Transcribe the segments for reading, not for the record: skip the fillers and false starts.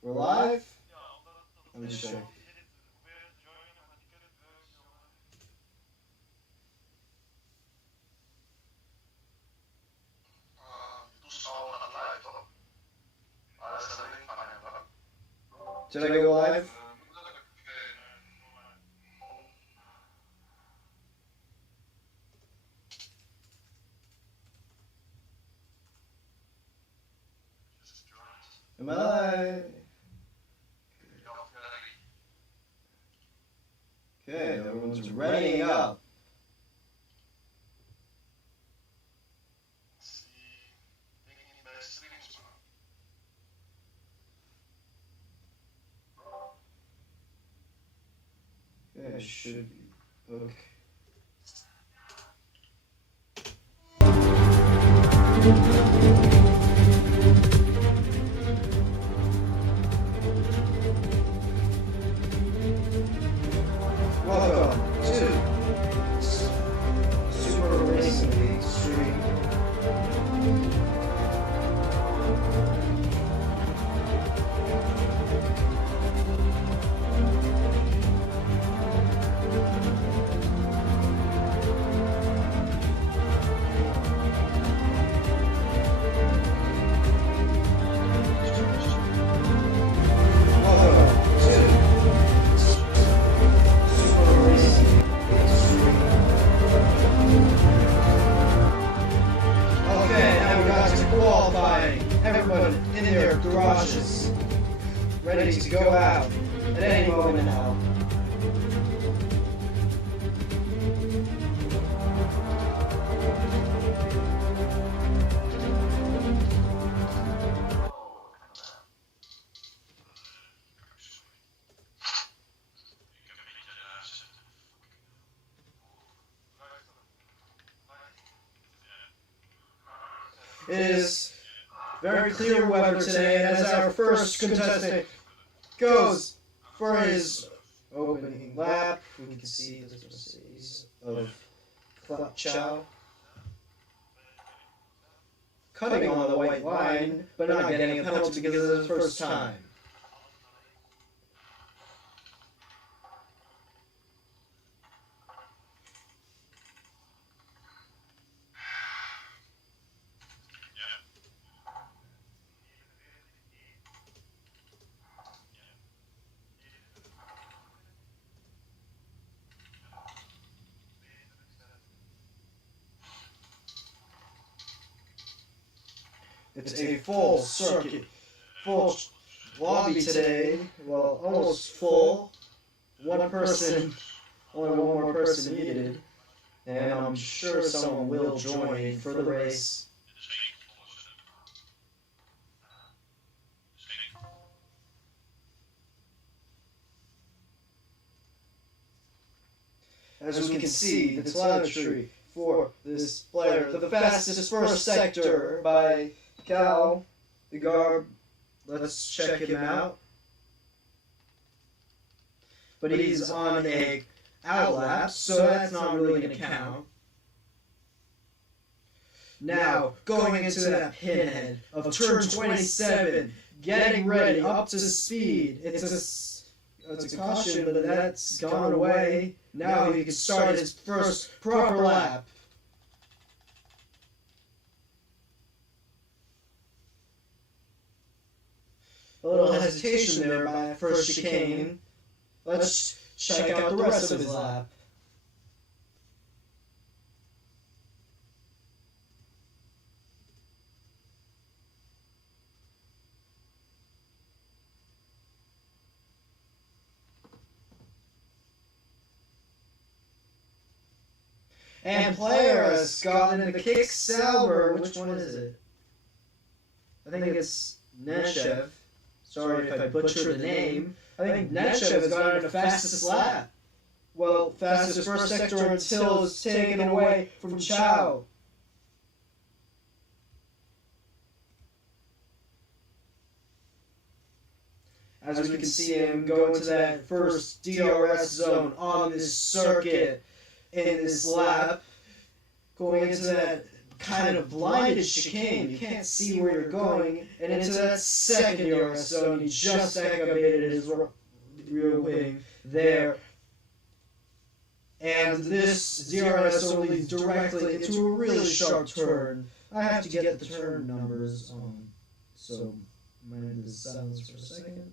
We're live? Let me check. Did I go live? Am I live? Okay, everyone's readying up. Yeah, it should be. Okay. Welcome to Super Racing League stream. Everyone in their garages, ready to go out at any moment now. It is very clear weather today, and as our first contestant goes for his opening lap, we can see the series of Chow cutting on the white line, but not getting a penalty because of his first time. It's a full circuit, full lobby today. Well, almost full. Only one more person needed. And I'm sure someone will join for the race. As we can see, the telemetry for this player, the fastest first sector by Cal, the guard. Let's check him out. But he's on a out lap, so that's not really going to count. Now, going into that pinhead of turn 27, getting ready, up to speed. It's a caution, but that's gone away. Now he can start his first proper lap. A little hesitation there by first chicane. Let's check out the rest of his lap. And player has gotten in the kick Sauber. Which one is it? I think it's Neshev. Sorry if I butchered the name. I think Neshev has gotten in the fastest lap. Well, fastest first sector until it's taken away from Chow. As we can see him go into that first DRS zone on this circuit in this lap, going into that kind of blinded chicane. You can't see where you're going, and into that second DRS zone, he just activated his rear wing there. And this DRS zone leads directly into a really sharp turn. I have to get the turn numbers, so I'm going to do the silence for a second.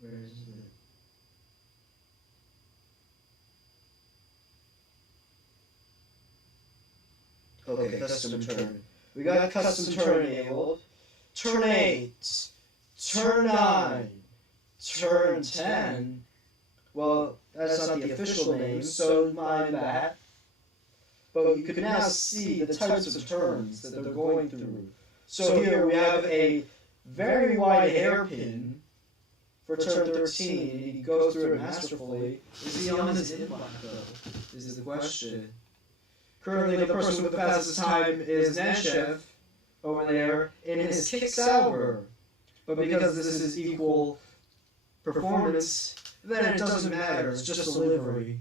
Where is it? Okay, custom turn. We got custom turn enabled. Turn 8, turn 9, turn 10. Well, that's not the official name, so mind that. But you can now see the types of turns that they're going through. So here we have a very wide hairpin for turn 13. He goes through it masterfully. Is he on his inline, though? Is the question. Currently, the person with the fastest time is Neshev over there in his kick Sauber. But because this is equal performance, then it doesn't matter. It's just a livery.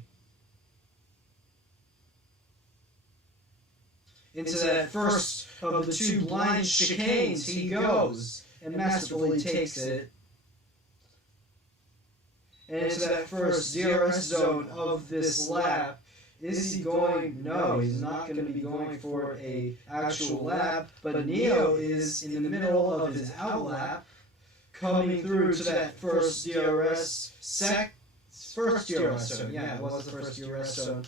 Into that first of the two blind chicanes he goes and masterfully takes it. And into that first DRS zone of this lap. Is he going? No, he's not going to be going for an actual lap, but Neo is in the middle of his out lap, coming through to that first DRS, first DRS zone. Yeah, it was the first DRS zone.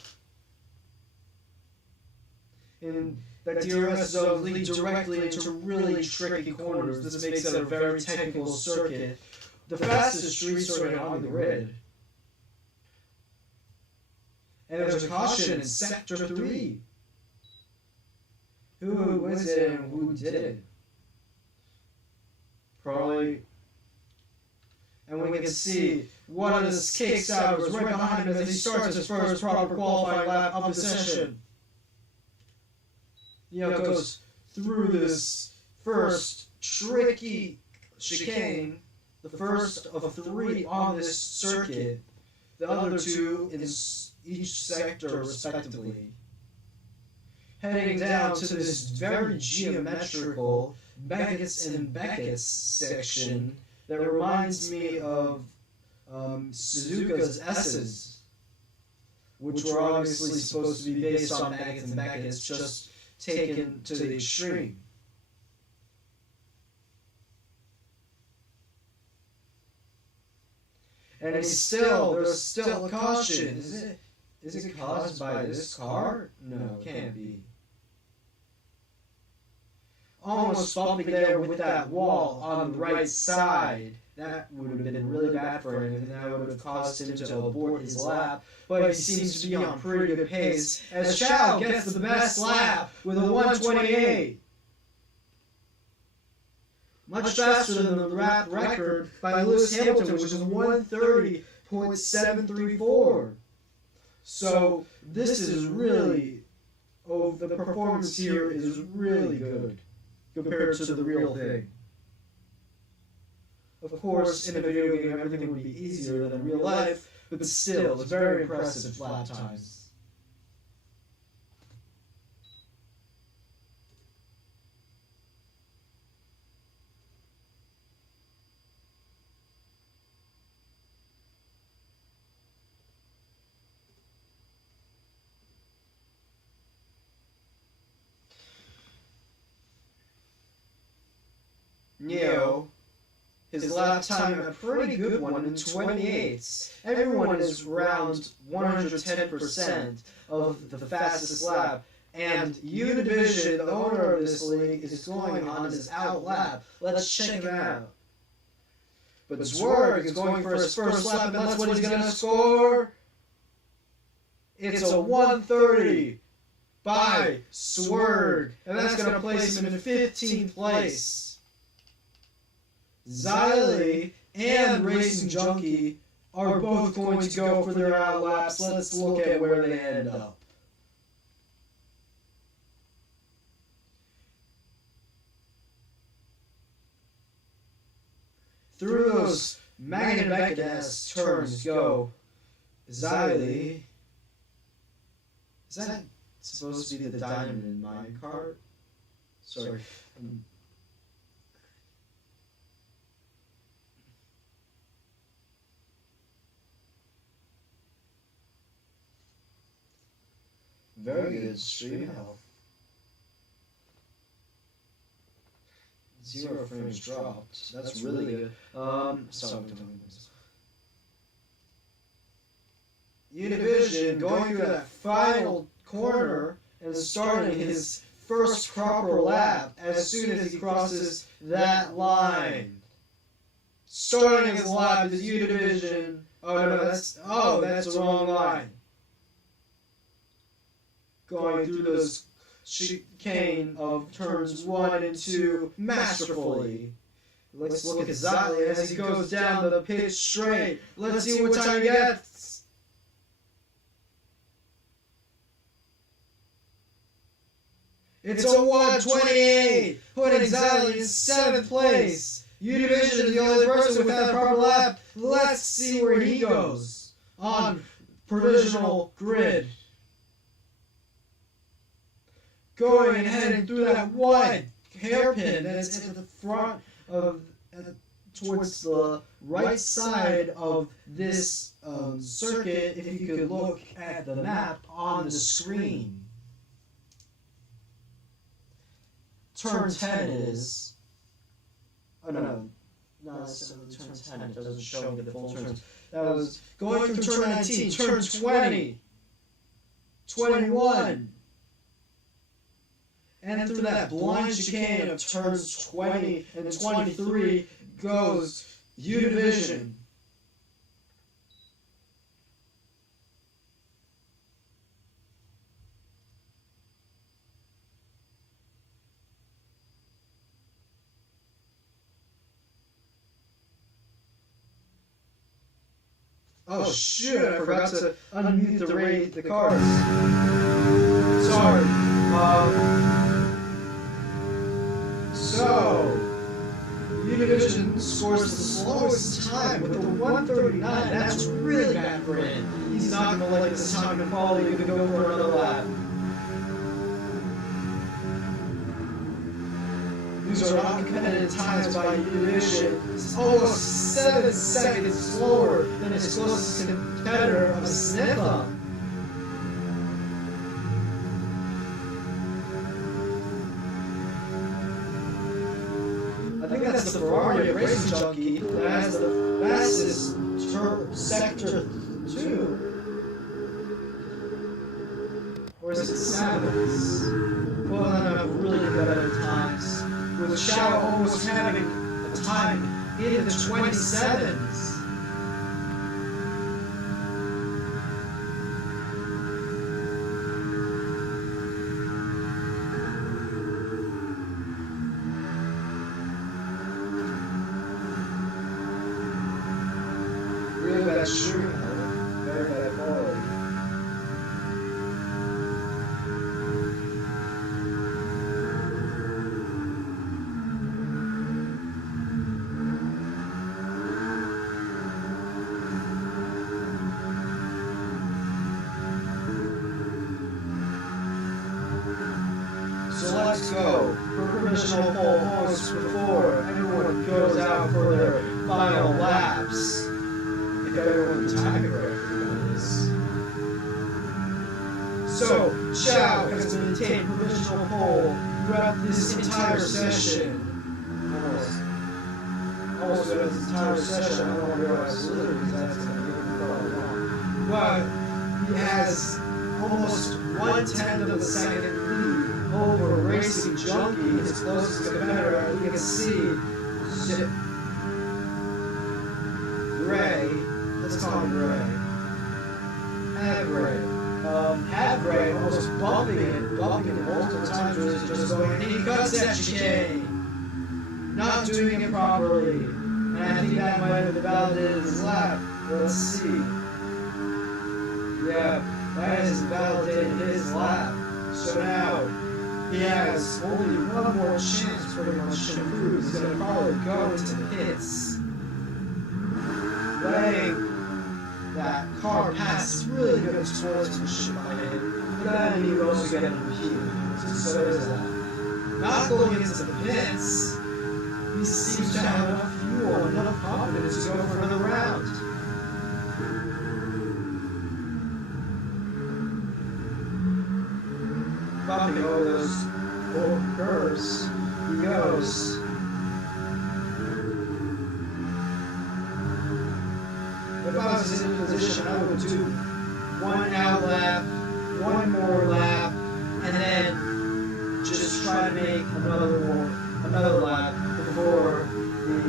And that DRS zone leads directly into really tricky corners. This makes it a very technical circuit. The fastest street circuit on the grid. And there's a caution in Sector 3. Who was it and who did it? Probably. And we can see one of the kicks out was right behind him as he starts his first proper qualifying lap of the session. Goes through this first tricky chicane, the first of 3 on this circuit, the other 2 in each sector respectively. Heading down to this very geometrical Beckett's and Beckett's section that reminds me of Suzuka's S's, which were obviously supposed to be based on Beckett's and Beckett's, just taken to the extreme. And there's still a caution. Is it caused by this car? No, it can't be. Almost bumping there with that wall on the right side. That would have been really bad for him, and that would have caused him to abort his lap. But he seems to be on pretty good pace, as Chow gets the best lap with a 1:28. Much faster than the lap record by Lewis Hamilton, which is 1:30.734. So this is really, the performance here is really good compared to the real thing. Of course, in a video game, everything would be easier than in real life, but still, it's very impressive lap times. Neo, his lap time a pretty good one in 28. Everyone is around 110% of the fastest lap. And Univision, the owner of this league, is going on his out lap. Let's check him out. But Zwerg is going for his first lap, and that's what he's going to score. It's a 1:30 by Zwerg, and that's going to place him in 15th place. Xylee and Racing Junkie are both going to go for their out laps. Let's look at where they end up. through those magnetic-ass turns go Xylee. Is that supposed to be the diamond in minecart? Sorry. Very good stream health. 0 frames dropped. That's really good. Sorry. Univision going through that final corner and starting his first proper lap as soon as he crosses that line. Starting his lap is Univision. That's the wrong line. Going through those chicane of turns 1 and 2 masterfully. Let's look at Xylee as he goes down the pitch straight. Let's see what time he gets. It's a 1:28, putting Xylee in 7th place. Univision is the only person without a proper lap. Let's see where he goes on provisional grid. Going and heading through that one hairpin that's at the front of, towards the right side of this circuit, if you could look at the map on the screen. Turn 10 is... Oh, no, that's turn 10. It doesn't show me the full turns. That was going from turn 19, turn 20, 21, and through that blind chicane of turns 20 and 23 goes Univision. Oh shoot, I forgot to unmute the cars. Sorry. So, Univision scores the slowest time with the 1:39. That's really bad for him. He's not going to like this time and probably going to go for another lap. These are not competitive times by Univision. It's almost 7 seconds slower than his closest competitor of Sniffa. I think that's the Ferrari of Racing Junkie that has the fastest sector 2. Or is it Samus? Well, then have really competitive times, with Xiao almost having a time in the 27s. Really bad shooting, very bad quality. So let's go for provisional pole host before everyone goes out for their final laps. If everyone time it correctly, that is. So, Xiao has maintained provisional pole throughout this entire session. Almost throughout this entire session. I don't want to go absolutely because that's going to be probably wrong. But he has almost 1/10 of a second lead over Racing Junkie, his closest competitor. You can see Gray, let's call him Gray. Have Gray almost bumping it multiple times where he's just going, and he cuts that chicane, not doing it properly. And I think that might have validated his lap. Let's see. Yeah, that has validated his lap. So now, he has only one more chance pretty much to improve. He's going to probably go into the pits. letting that car pass really good towards him should by him. But then he would also get impeded. So there's that. Not going into the pits, he seems to have enough fuel and enough confidence to go for another round. Bumping over those old curves, he goes. If I was in position, I would do one out lap, one more lap, and then just try to make another lap before the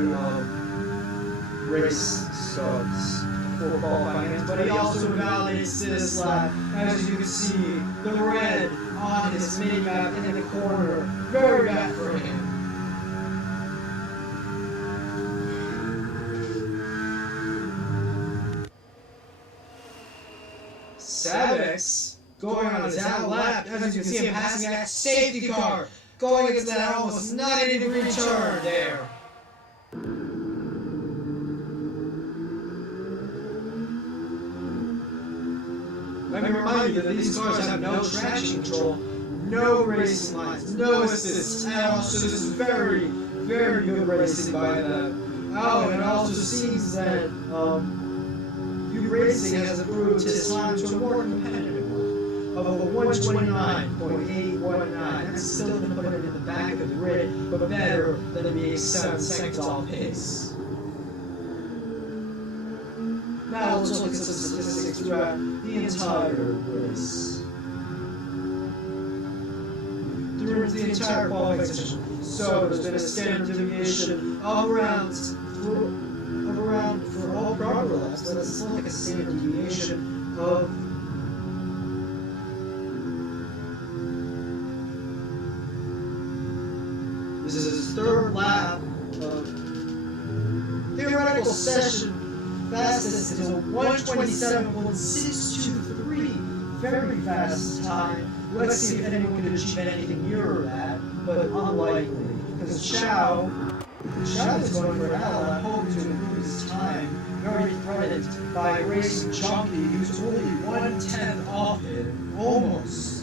race starts, before qualifying. But he also validates this lap. As you can see, the red on his mini-map in the corner. Very bad for him. Savex going on his out lap, as you can see him passing that safety car, going into that almost 90-degree turn there. Let me remind you that these cars have no traction control, no racing lines, no assist, and also this is very, very good racing by them. Oh, and it also seems that Racing has improved his time to a more competitive one of a 129.819. That's still going to put him in the back of the grid, but better than being 7 seconds off pace. Now let's look at some statistics throughout the entire race. Through the entire qualifying session. So there's been a standard deviation of around for all proper laps. That's like a standard deviation of this is his third lap of theoretical session. Fastest is a 127.623. Very fast time. Let's see if anyone can achieve anything nearer that, but unlikely. Because Chow is going for an hour, hoping to improve his time. Very threatened by Racing Junkie, who's only 1/10 off it, almost.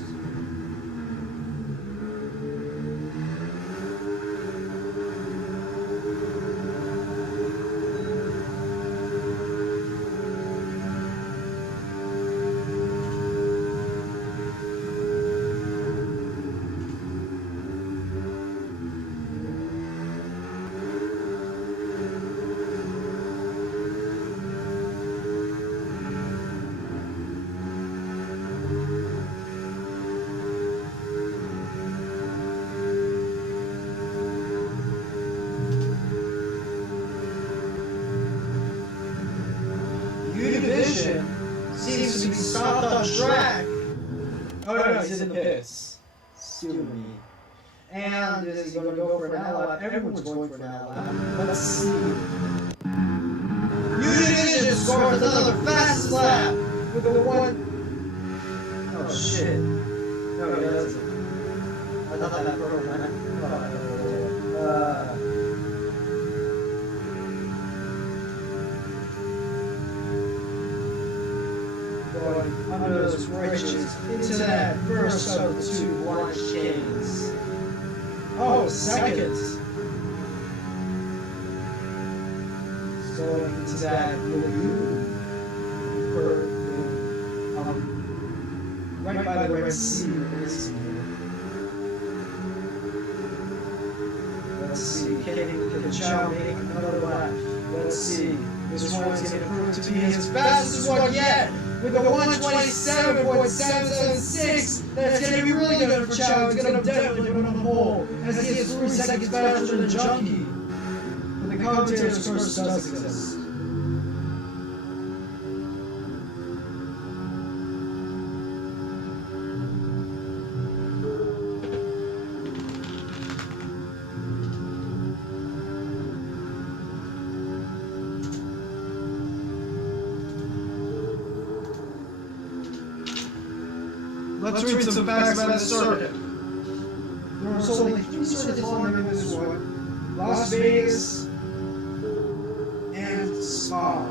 Seems to be stopped on track. Oh no, he's in the pits. Sue me. And is he going to go for an out lap? Everyone's going for an out lap. Let's see. Univision scores another fastest lap with the one. Oh shit. No, he doesn't. I thought that program. Under those bridges into that first of the two large chains. Oh, second. So into that lagoon. Right by the Red Sea. Let's see. Can Chow make another lap? Let's see. This one's going to prove to be his fastest one yet. With a 127.776, that's going to be really good for Chow. It's going to definitely put him on the pole, as he is 3 seconds faster than the Junkie. But the commentator's curse does exist. Let's read some facts about this circuit. There are only 3 circuits longer than this one: Las Vegas and Spa.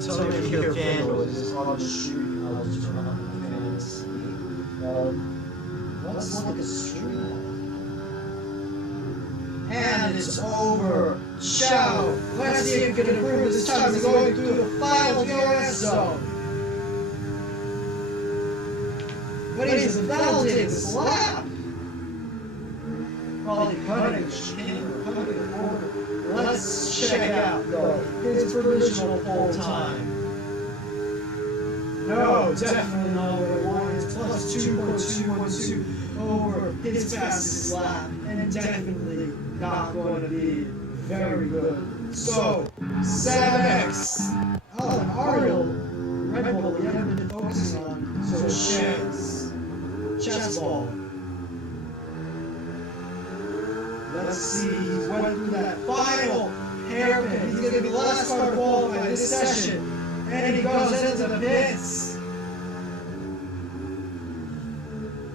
tell me if you hear fan noises on the street. I'll just turn on the fan and see. Let's look at stream. And it's over. Ciao. Let's see if we can improve this time as going through the final DRS zone. Ladies and validating this lap. Probably cutting the chicane or cutting the corner. Let's check out though his provisional pole time. No, definitely not what I wanted. It's plus 2.212 over his fastest lap, and definitely not going to be very good. So, 7X. Oh, an Ariel Red Bull we haven't been focusing on. So, chess ball. Let's see, he's went through that final hairpin. He's going to be the last car to qualify this session. And he goes into the pits.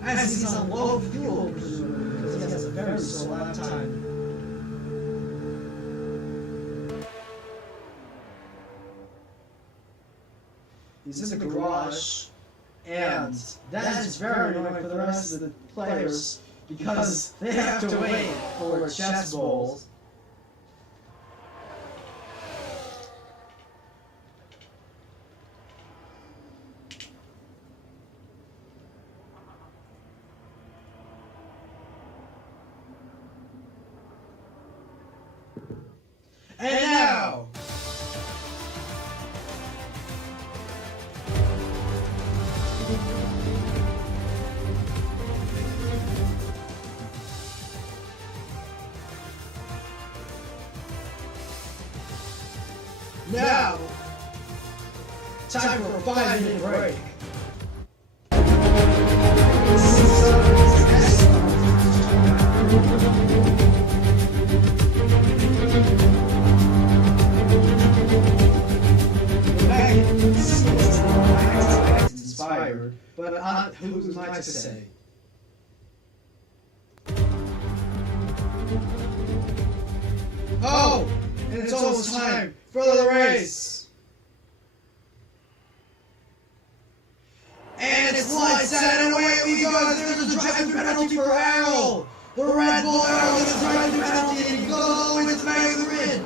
As he's on low fuel, presumably, because he has a very slow lap time. He's in the garage, and that is very annoying for the rest of the players because they have to wait for chess bowls. And now, time for a 5-minute break. Inspired, but who's I to say? Oh, and it's almost time for the race. And it's lights out and away we go. There's a driving penalty for Errol. The Red Bull Errol gets a driving penalty and he goes all the way to the back of the grid.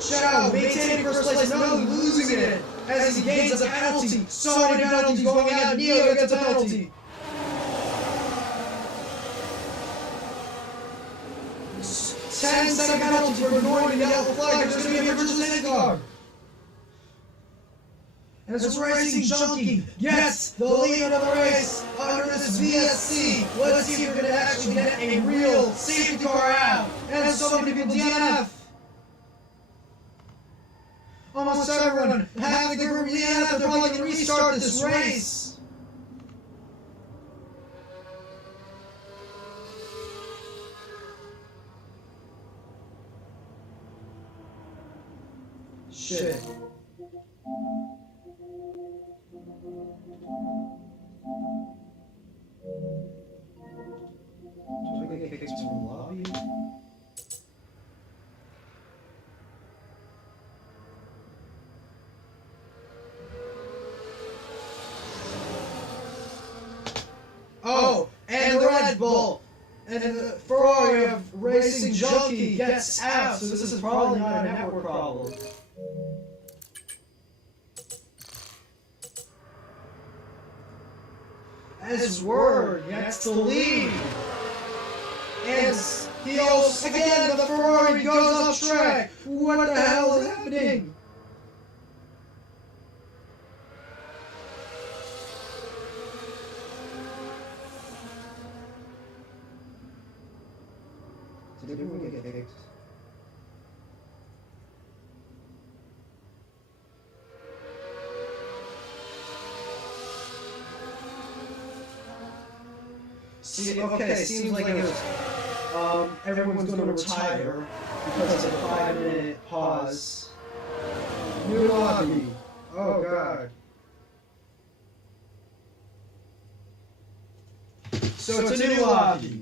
Chow maintaining first place, no losing it as he gains a penalty. So many penalties going out. Neo gets a penalty. 10-second penalty for ignoring the yellow flag. There's going to be a virtual safety car. And this Racing Junkie gets the lead of the race under this VSC. Let's see if we're going to actually get a real safety car out. And so many people DNF. Almost everyone, half the group DNF, they're probably going to restart this race. Shit. Do I get kicked from the lobby? Oh, and the Red Bull and the Ferrari of Racing Junkie gets out, so this is probably not a network problem. As Word gets the lead. And he goes again, the Ferrari goes off track. What the hell is happening? Did everyone get kicked? See, okay, seems like it was, everyone's going to retire because of a 5-minute pause. New lobby. Oh, God. So it's a new lobby.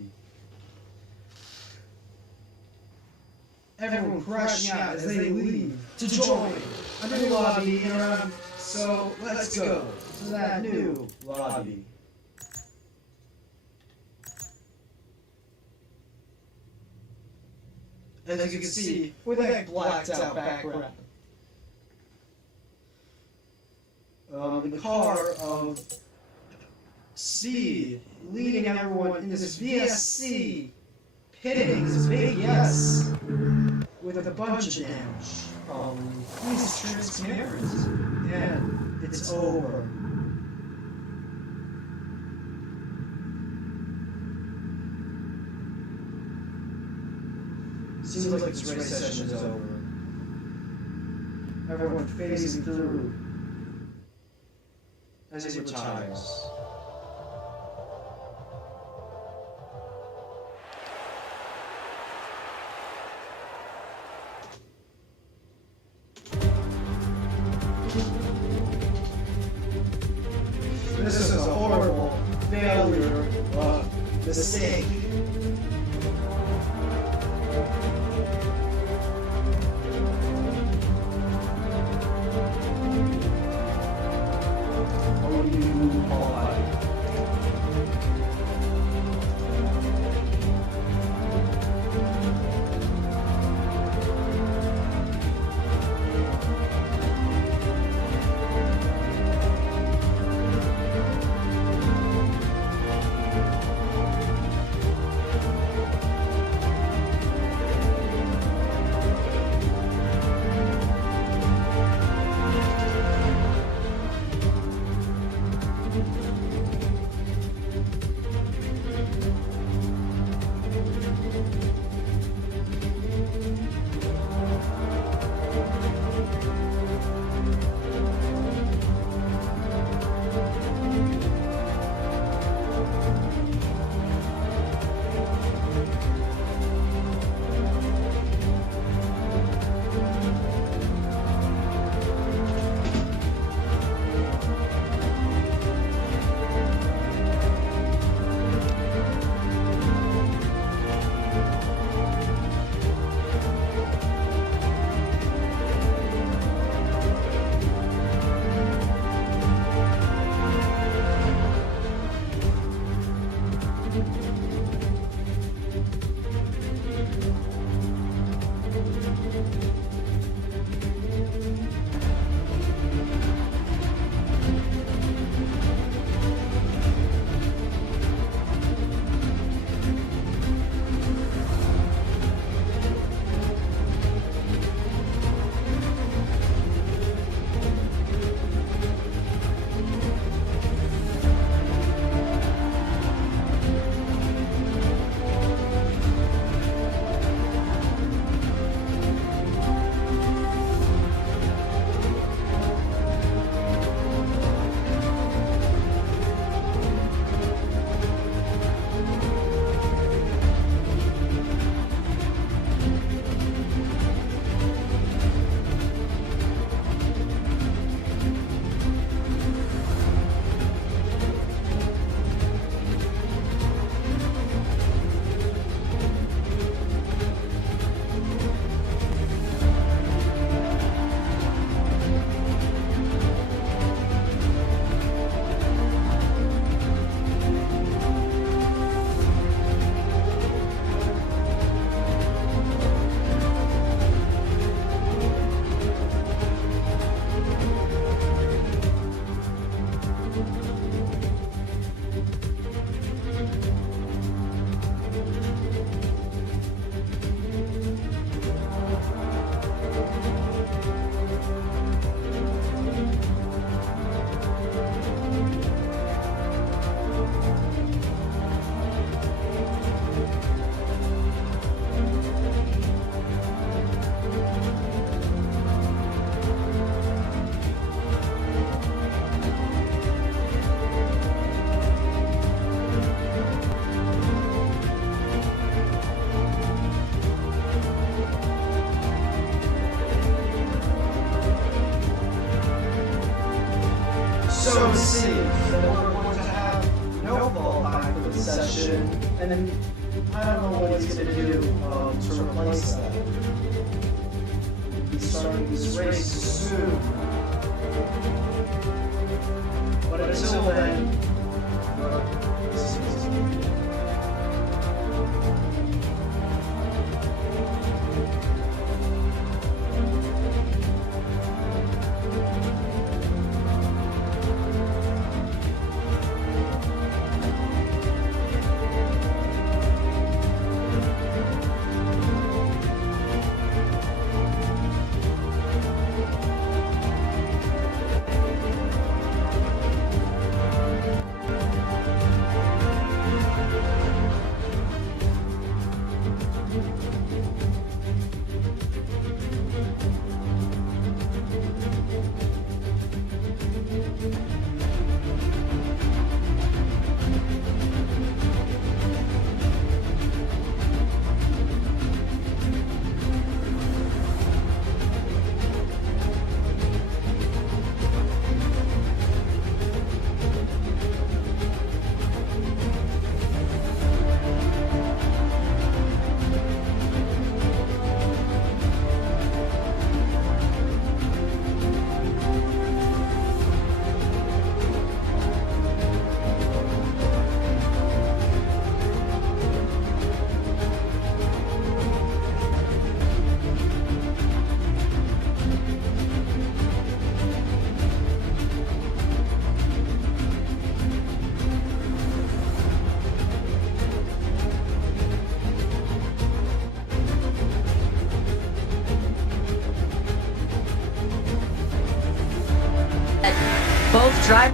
Everyone crashing out as they leave to join a new lobby in around. So let's go to that new lobby. As you can see, with that blacked out background. The car of Speed leading everyone in this VSC pitting this big yes with a bunch of damage. Please transparent. And it's over. Seems like this race session is over. Everyone phasing through as he retires. This is a horrible failure, mistake. So it seems that we're going to have no fallback for this session, and then I don't know what he's going to do to replace that. be starting this race soon. But until then, both drive.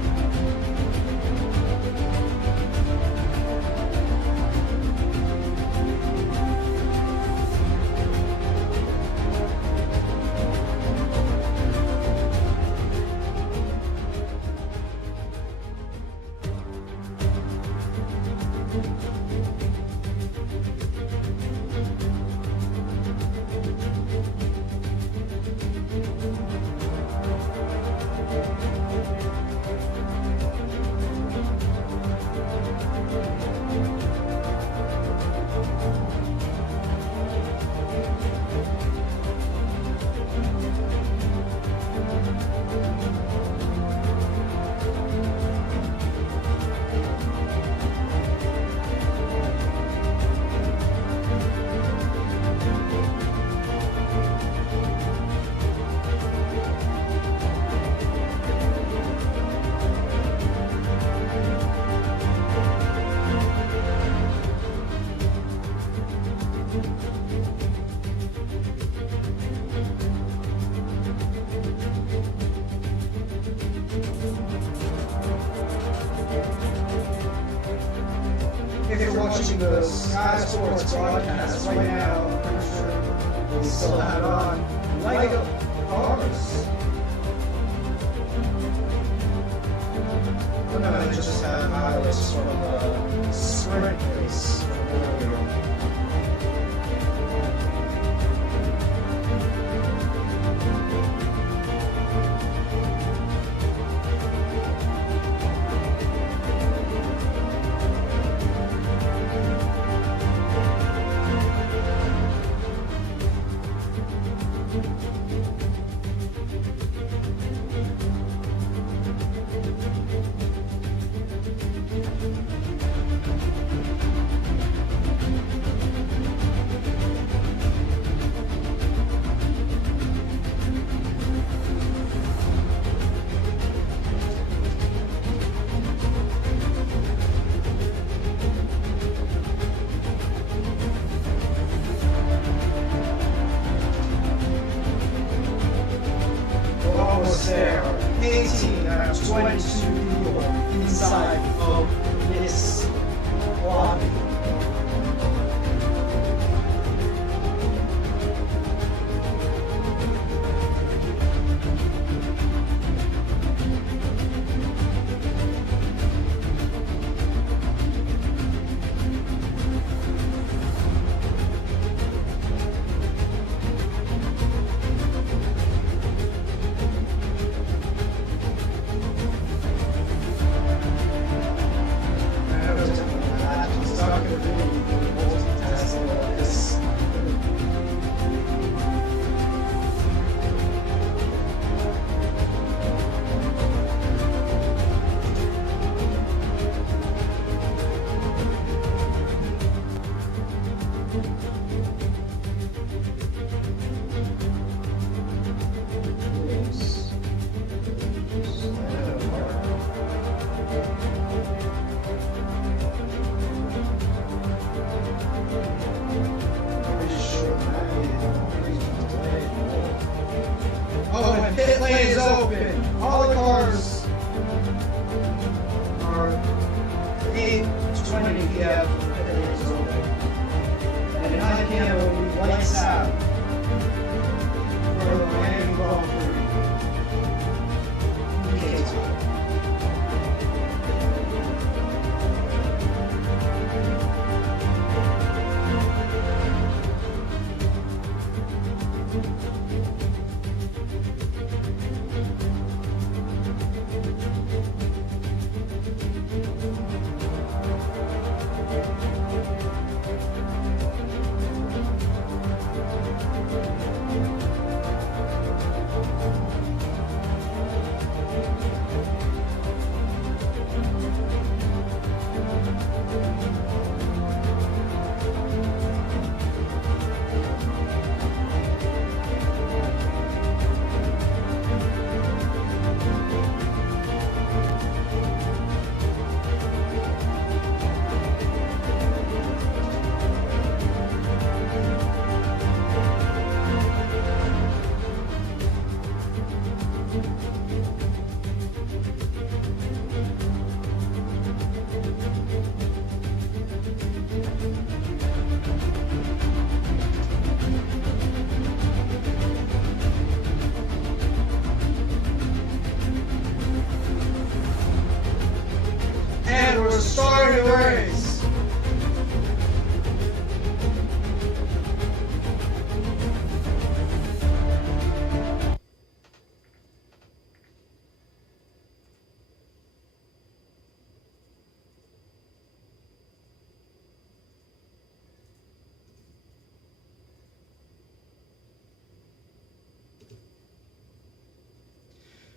If you're watching the Sky Sports broadcast right now, I'm pretty sure they still have it on. Lego cars. Oh no, they just have highlights from the sprint race from earlier. There, 18 out of 22 people inside of this lobby. Talking Oh, and pit lane is open. All the cars are 8:20 p.m. Pit lane is open. And 9 p.m. will be lights out for the Miami Grand Prix. UK time. And we're starting the race.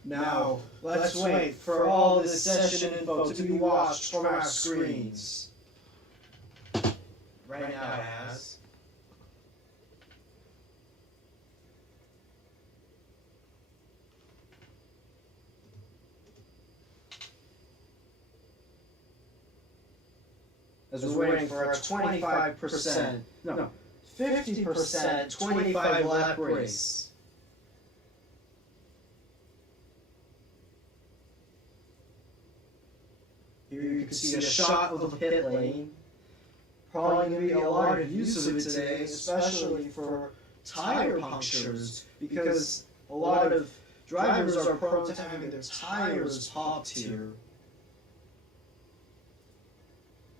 Now, let's wait for all this session info to be watched from our screens. Right now it has. As we're waiting for a 25%, no, 50%, 25 lap race. Here you can see a shot of the pit lane. Probably going to be a lot of use of it today, especially for tire punctures, because a lot of drivers are prone to having their tires popped here.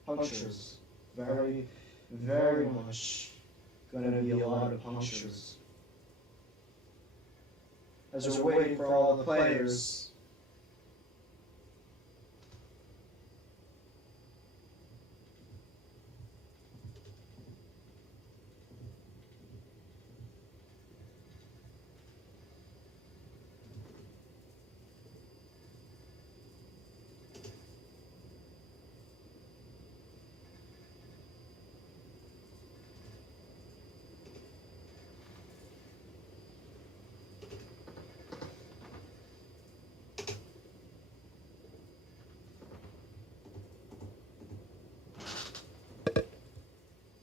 Punctures. Very, very much going to be a lot of punctures. As we're waiting for all the players.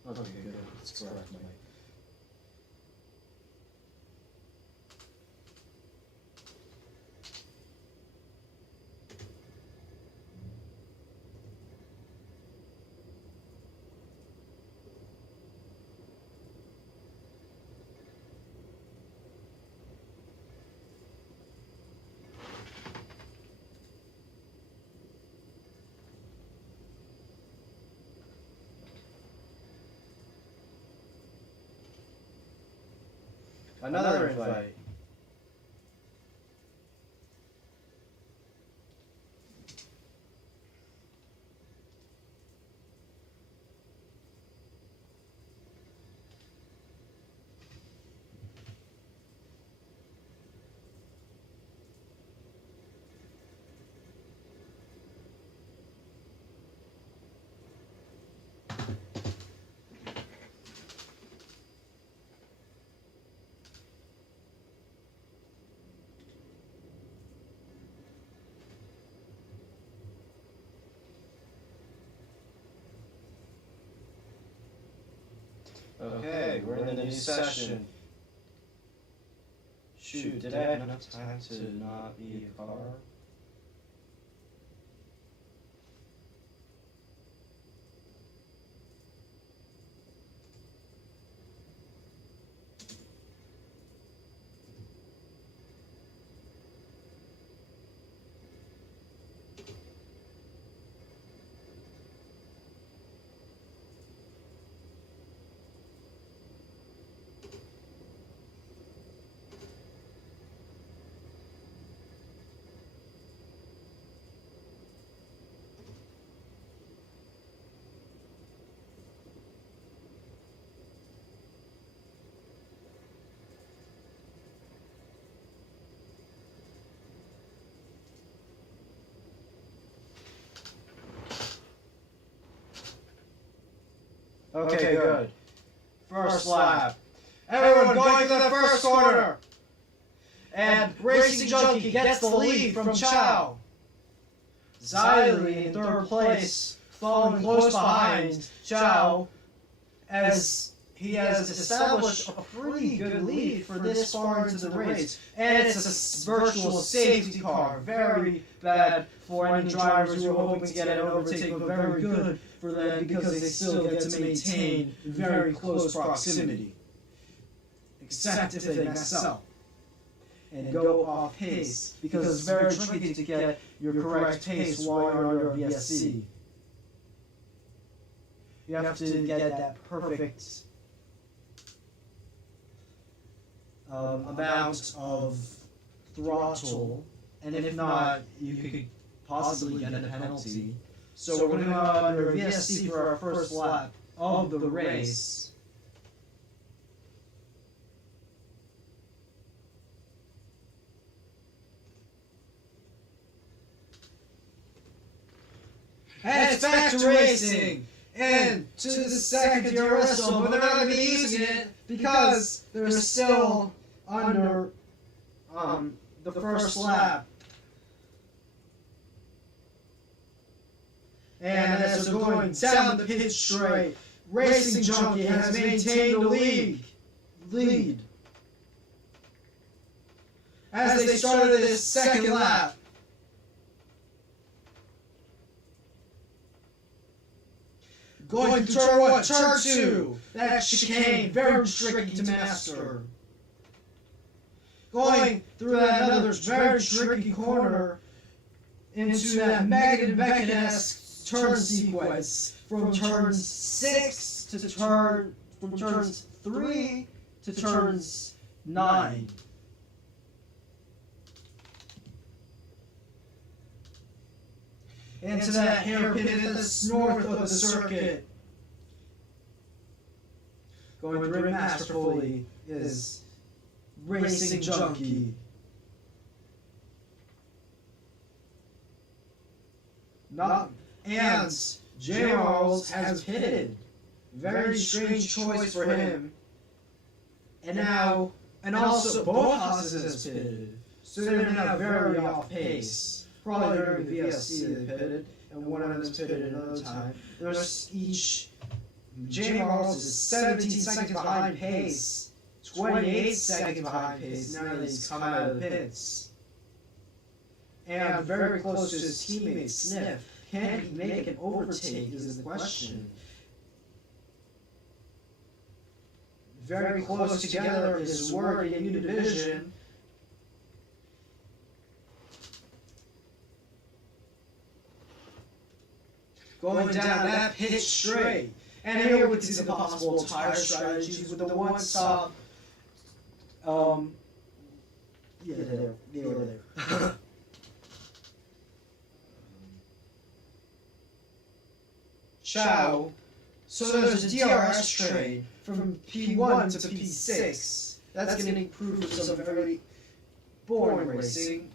Okay, good. That's correct, Mike. Another invite. Okay, we're in the new session. Shoot, did I have enough time to not be a car? Okay, good. First lap. Everyone going to the first corner! And Racing Junkie gets the lead from Chow. Xylee in third place, following close behind Chow, as he has established a pretty good lead for this far into the race. And it's a virtual safety car. Very bad for any drivers who are hoping to get an overtake, but very good for them because they still get to maintain very close proximity. Except if they mess up and go off pace, because it's very tricky to get your correct pace while you're under a VSC. You have to get that perfect amount of throttle, and if not, you could possibly get a penalty. So we're going to go under a VSC for our first lap of the race. And it's back to racing! And to the second RSL, but they're not going to be using it because they're still under the first lap. And as they're going down the pit straight, Racing Junkie has maintained the lead. As they started this second lap. Going through turn 1, turn 2. That chicane, very tricky to master. Going through that another very tricky corner into that Megan Beckett-esque turn sequence from turns 6 to from turns 3 to turns 9. And to that hairpin that's north of the circuit. Going through it masterfully is Racing Junkie. And J. Marls has pitted. Very strange choice for him. And also Botas has pitted. So they're now very off pace. Probably during the VSC they pitted, and one of them has pitted another time. There's each. J. Marls is 17 seconds behind pace, 28 seconds behind pace. Now that he's come out of the pits. And very close to his teammate Sniff. Can he make an overtake is the question. Very close together is working in U-Division. Going down that pit straight. And here we can see the possible tire strategies with the one-stop. Yeah, there. Chow. So there's a DRS train from P1 to P6. That's going to improve some very boring racing.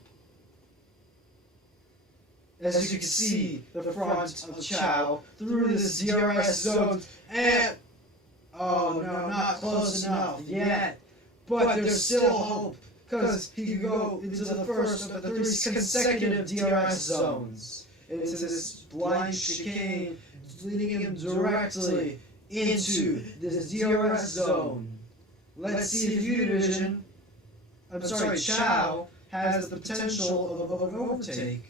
As you can see, the front of Chow through this DRS zone, and oh no, not close enough yet. But there's still hope, because he could go into the first of the 3 consecutive DRS zones. Into this blind chicane, leading him directly into this DRS zone. Let's see if U-Division Chow has the potential of an overtake,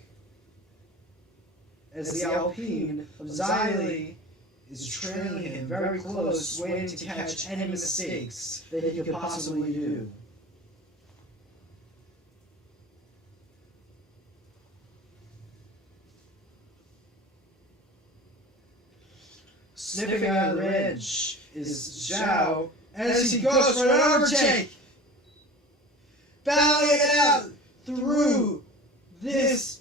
as the Alpine of Xylee is trailing him very close, waiting to catch any mistakes that he could possibly do. Sniffing on the ridge is Zhao as he goes for an overtake. Battling it out through this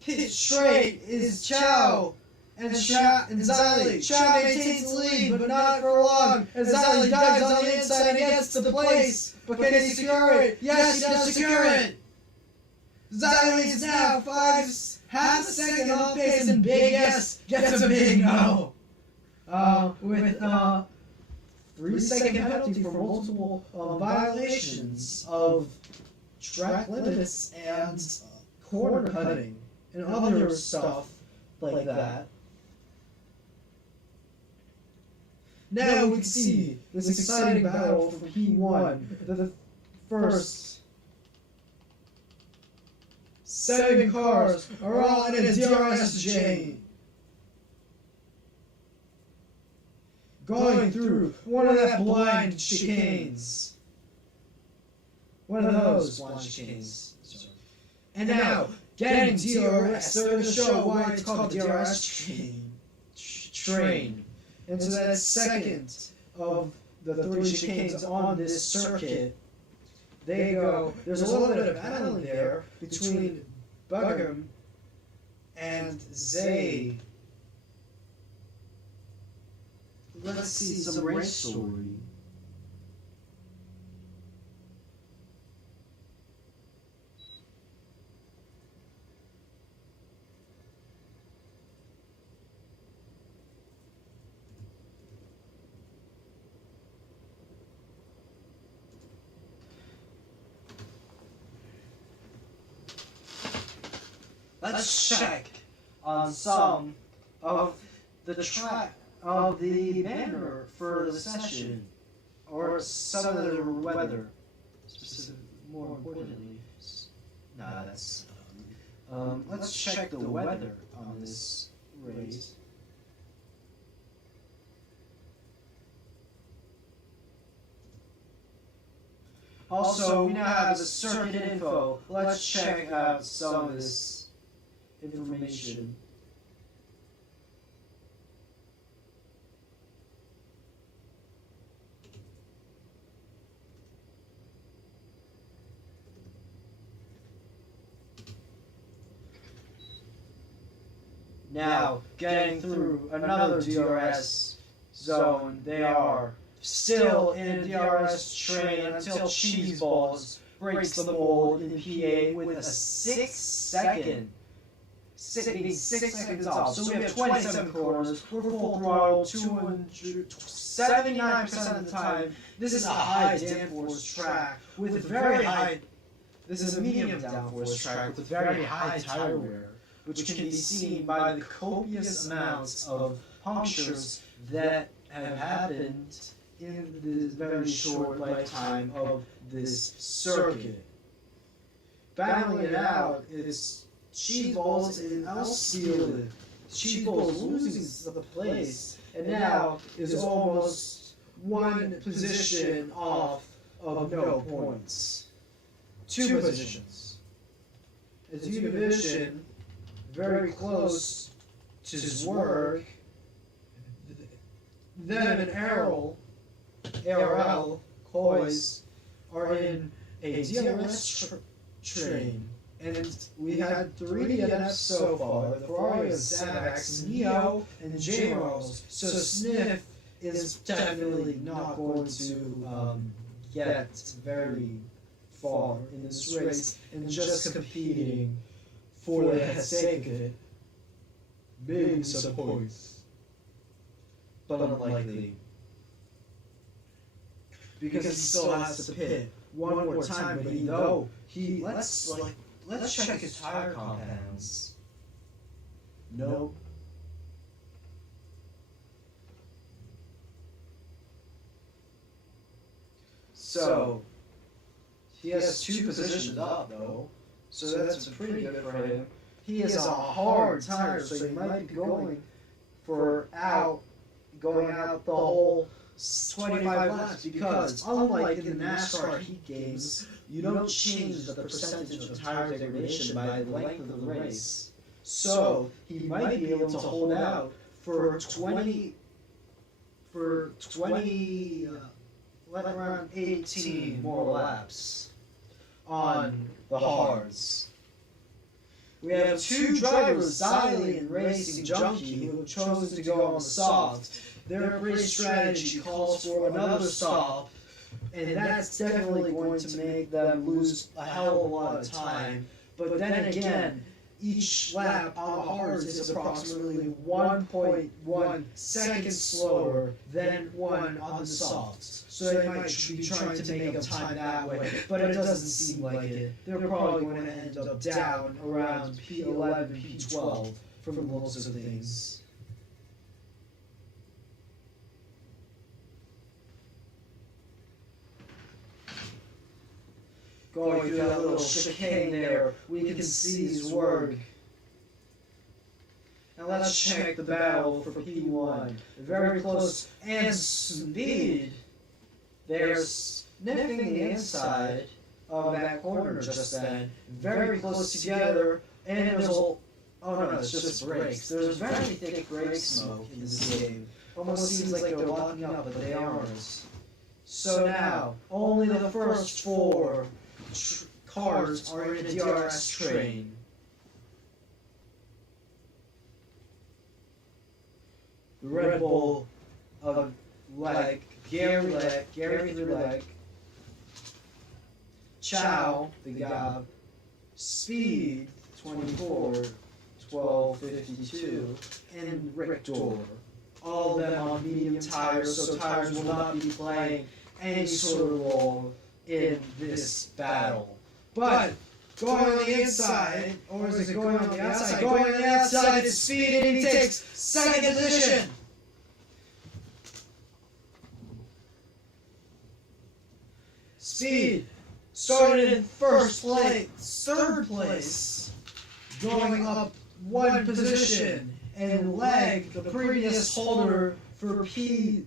pit straight is Chow and Xylee. Chow maintains the lead, but not for long, as Xylee dives on the inside and gets to the place. But can he secure it? Yes, he does secure it. Xylee is now half a second off pace, and Big S gets a big no. With 3-second penalty for multiple violations of track limits and corner cutting and other stuff like that. Now we can see this exciting battle for P1. The first 7 cars are all in a DRS chain, going through one of that blind chicanes. One of those blind chicanes. And now, getting DRS, they're going to show why it's called the DRS train. And so that second of the 3 chicanes on this circuit, there's a little bit of battling there between Bugum and Zay. Let's see some race story. Let's check on some of the track of the banner for the session, or some of the weather, more importantly. Let's check the weather on this race. Also, we now have the circuit info. Let's check out some of this information. Now, getting through another DRS zone, they are still in a DRS train until Cheeseballs breaks the mold in P8 with a 6 seconds off. So we have 27 corners, we're full throttle, 79% of the time. This is a high downforce track with very high, this is a medium downforce track with very high tire wear, which can be seen by the copious amounts of punctures that have happened in the very short lifetime of this circuit. Battling it out, it's Cheeseballs and Elstealing. Cheeseballs loses the place, and now is almost 1 position off of no points. 2 positions. As Univision, very close to his work. Them and ARL, Coys, are in a DRS train. And we had 3 DNFs so far: the Ferrari and Savax, Neo, and J-Rolls. So Sniff is definitely not going to get very far in this race, and just competing for the sake of it. Maybe some points, but unlikely, because he still has to pit one more time. But let's check his tire compounds. Nope. So He has 2 positions up, though, so that's pretty good for him. He is a hard tire, so he might be going out the whole 25 laps, because unlike in the NASCAR heat games, you don't change the percentage of tire degradation by the length of the race. So he might be able to hold out for 20 around 18 more laps on the hards. We have 2 drivers, Xylee and Racing Junkie, who have chosen to go on the soft. Their race strategy calls for another stop, and that's definitely going to make them lose a hell of a lot of time. But then again, each lap on the hards is approximately 1.1 seconds slower than one on the softs. So they might be trying to make up time that way, but it doesn't seem like it. They're probably going to end up down around P11, P12 from the looks of things. Going through that little chicane there, we can see Zwerg. Now let's check the battle for P1. Very close, and Speed. They're sniffing the inside of that corner just then. Very close together, and there's oh no, it's just brakes. There's very thick brake smoke in this game. Almost seems like they're locking up, but they aren't. So now, only the first 4 cars are in a DRS train. The Red Bull of Gary Leg, Chow, the Gob, Speed, 24, 1252, and Rick Dorr. All of them on medium tires, so tires will not be playing any sort of role in this battle. But going on the inside, or is it going on the outside? Going on the outside is Speed, and he takes second position. Speed started in third place, going up 1 position, and Leg, the previous holder for P2,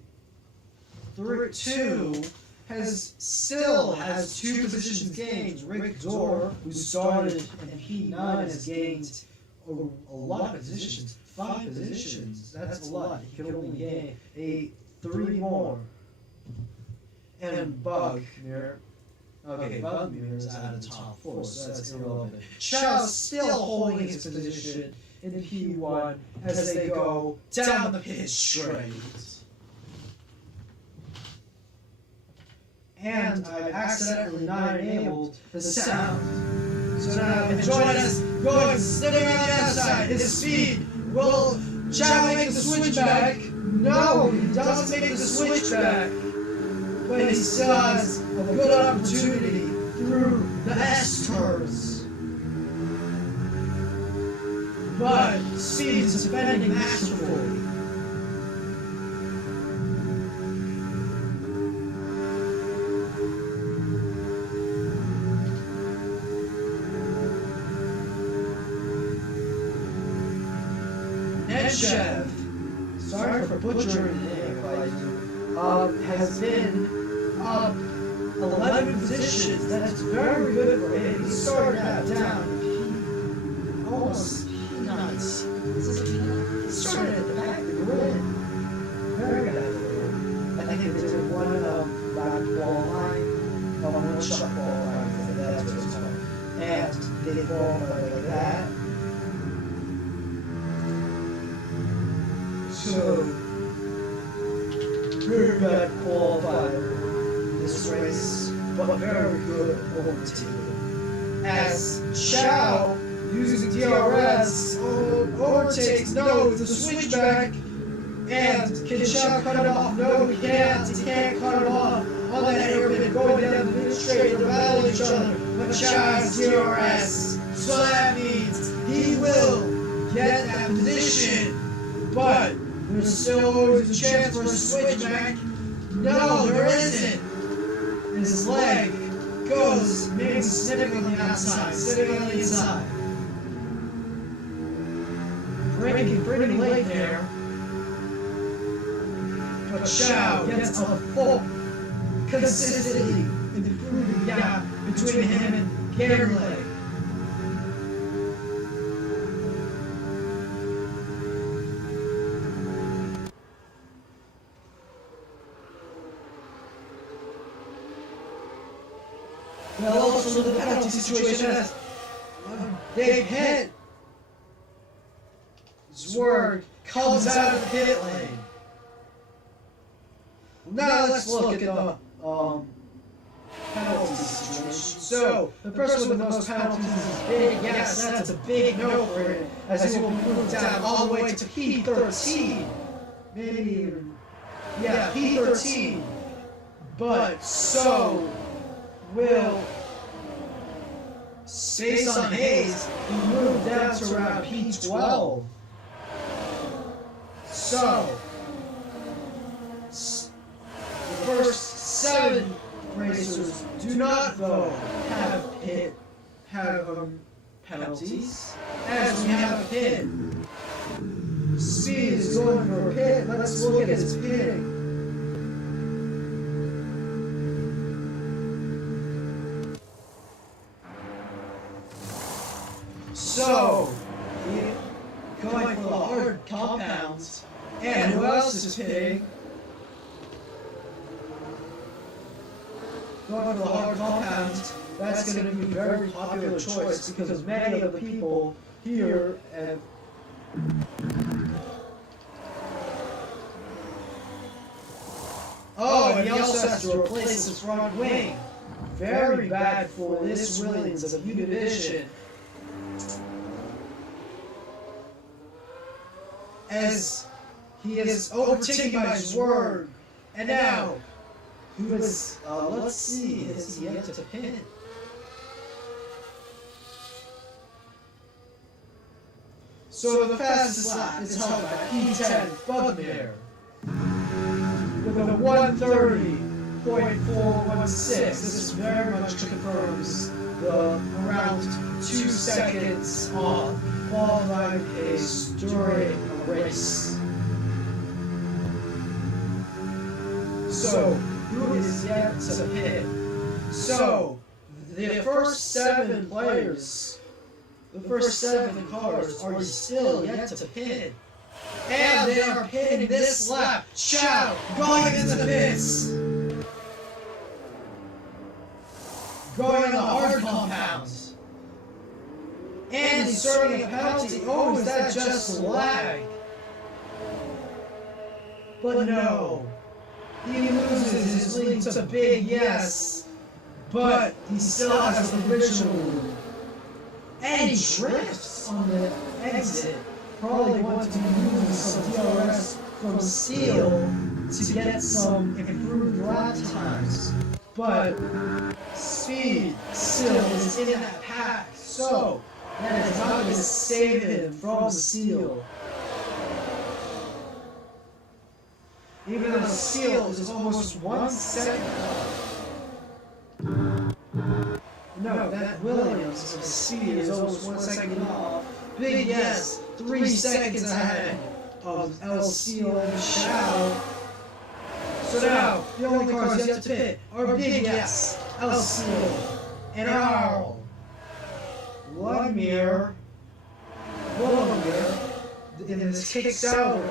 still has 2 positions gained. Rick Dorr, who started in P9, has gained a lot of positions. 5 positions. That's a lot. He can only gain 3 more. And Bugmere. Okay, Bugmere is out of the top 4, so that's irrelevant. Chow's still holding his position in P1 as they go down the pit straight. And I've accidentally not enabled the sound. So now enjoy us going sniffing on the outside. His Speed. Will Chow make the switchback? No, he doesn't make the switchback. But he still has a good opportunity through the S curves. But Speed is defending masterfully. Nedshev, sorry for butchering the name if I do, has been up 11 positions. That's very good for him. He started out down almost P9. He started at the back of the grid. Very good for him. I think they did one lap qualifying, one shot qualifying, that's what it's called. And they qualified like that. So, very bad qualifier in this race, but very good overtaking. As Chow, using DRS, overtakes, no, the switchback, and can Chow cut him off? No, he can't. He can't cut him off on that hairpin going down the mid straight. They're battling each other, but Chow has DRS, so that means he will get that position, but there's still always a chance for a switchback. No, there isn't. His Leg goes, maybe sniffing on the outside, sitting on the inside. Breaking pretty late there. But Chow gets a full, consistently improving gap between him and Garrett. Well, also the penalty situation has a big hit. Zwerg comes out of the pit lane. Now let's look at the penalty situation. So the person with the most penalties is big. Yes, that's a big no for him, as he will move down all the way to P13. Maybe even, yeah, P13. But so will Space on Hayes, who moved down to around P12. So, the first 7 racers do not though have penalties, as we have a pit. Speed is going for a pit. Let's look at his pitting. So, going for the hard compounds. And who else is pitting? Going for the hard compounds. That's going to be a very popular choice because many of the people here have. Oh, and he also has to replace his front wing. Very bad for this Williams of U Division. As he is overtaken by Zwerg. And now, who is, let's see, is he yet to pin? So the fastest lap is held by P10 Bugmare with a 1:30.416. This very much confirms the around 2 seconds off qualifying pace during a race. So, who is yet to pit? So, the first 7 players, the first 7 cars are still yet to pit. And they are pitting this lap. Chow going into the pits. Going on the hard compounds. And he's serving a penalty. Oh, is that just lag? But no. He loses his lead to Big Yes. But he still has the original lead. And he drifts on the exit. Probably want to be using some DRS from Steel to get some improved lap times. But speed still is in that pack. So that is not going to save him from Steel. Even though Steel is almost 1 second off. No, that Williams of speed is almost 1 second off. Big Yes, 3 seconds ahead of El Steel and Chow. So now, the only cars yet to pit are Big Yes, El Steel, and our Vladimir. In this kick Sauber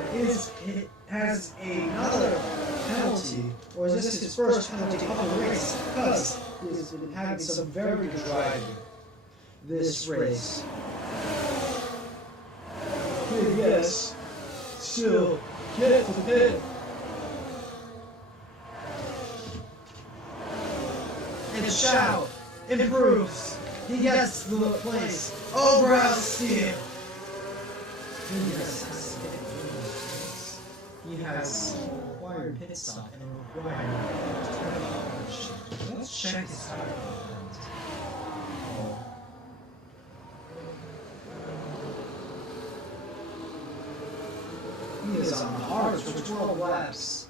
has another penalty, or is this his first penalty of the race? Because he has been having some very good driving this race. Big Yes, still get to the pit. And Chow improves. He gets the place over El Steel. He has required pit stop and a required tire change. Let's check his tire performance. He is on the hards for 12 laps.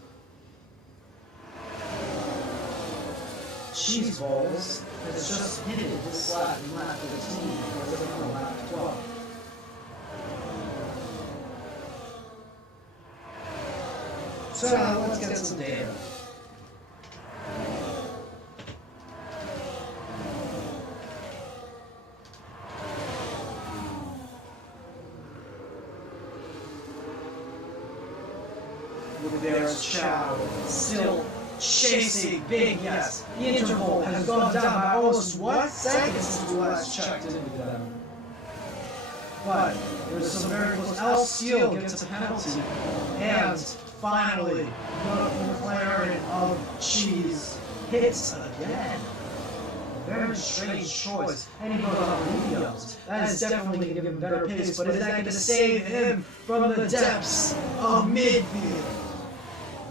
Cheese balls. It's just hidden this lap and lap 15 because of the lap 12. So now let's get some data. There's Chow still chasing Big Yes. The interval has gone down by almost 1 second since we last checked into them. But there's some very close. L Steel gets a penalty. And finally, the McLaren of Cheese hits again. A very strange choice. And he goes on mediums. That is definitely going to give him better pace, but is that going to save him from the depths of midfield?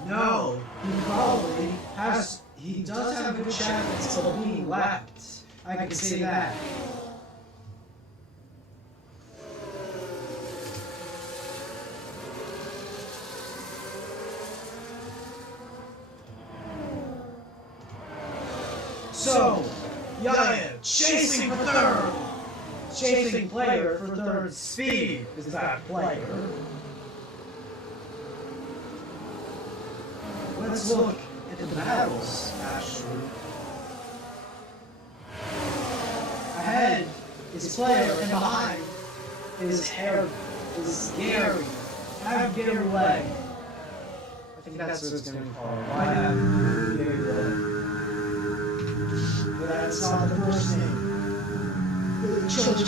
No, he probably has. He does have a good chance of being lapped. I can say that. So, Yaya chasing for third. Chasing player for third. Speed is that player. Let's look at the battles, actually. Ahead is player, and behind is Gary. I have Gary Leg. I think that's what it's going to be called. Why have Gary Leg? But that's not the first name. The church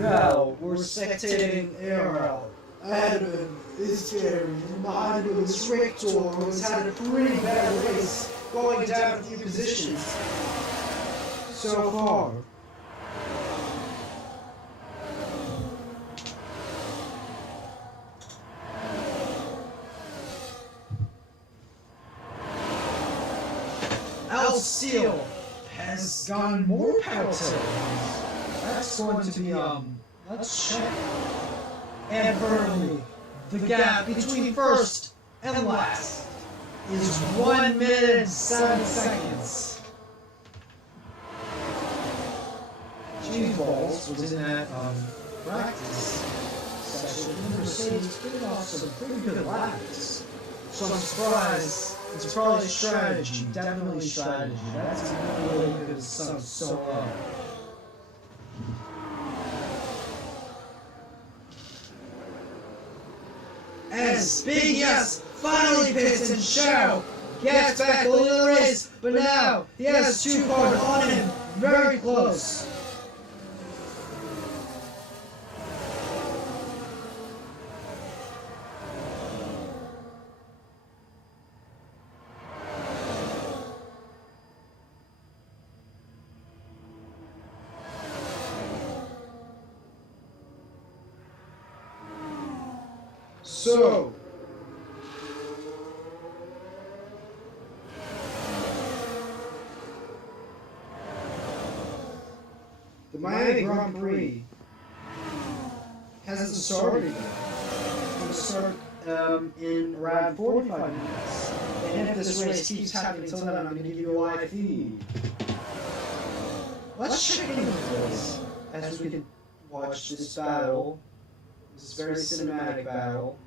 Now, we're spectating ARL. Adam is scary, and behind him is Victor, who has had a pretty bad race, going down a few positions so far. L Steel has gotten more penalties. That's going to be, let's check. And currently, the gap between first and last is 1 minute and 7 seconds. Cheese Balls was in that practice session. Mercedes getting off some pretty good laps. So I'm surprised. It's probably strategy, definitely strategy. That's really good because the sun's so low. As Big Yes finally pits and Chow gets back a little race, but now he has 2 cars on him, very close. So, the Miami Grand Prix hasn't started yet. It's going to start in around 45 minutes. And if this race keeps happening until then, I'm going to give you a live feed. Let's check into this as we can watch this battle. This very cinematic battle.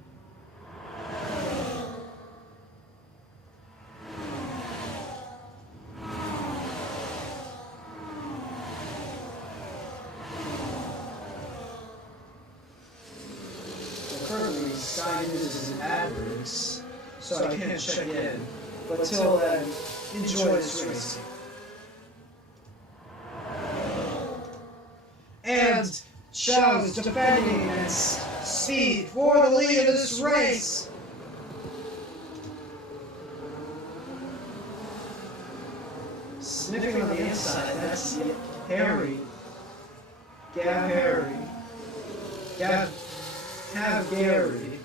Currently, Sky News is an ad race, so I can't check in. But till then, enjoy this racing. And Chow is defending against Speed for the lead of this race. Sniffing on the inside, that's Harry. Have Gary.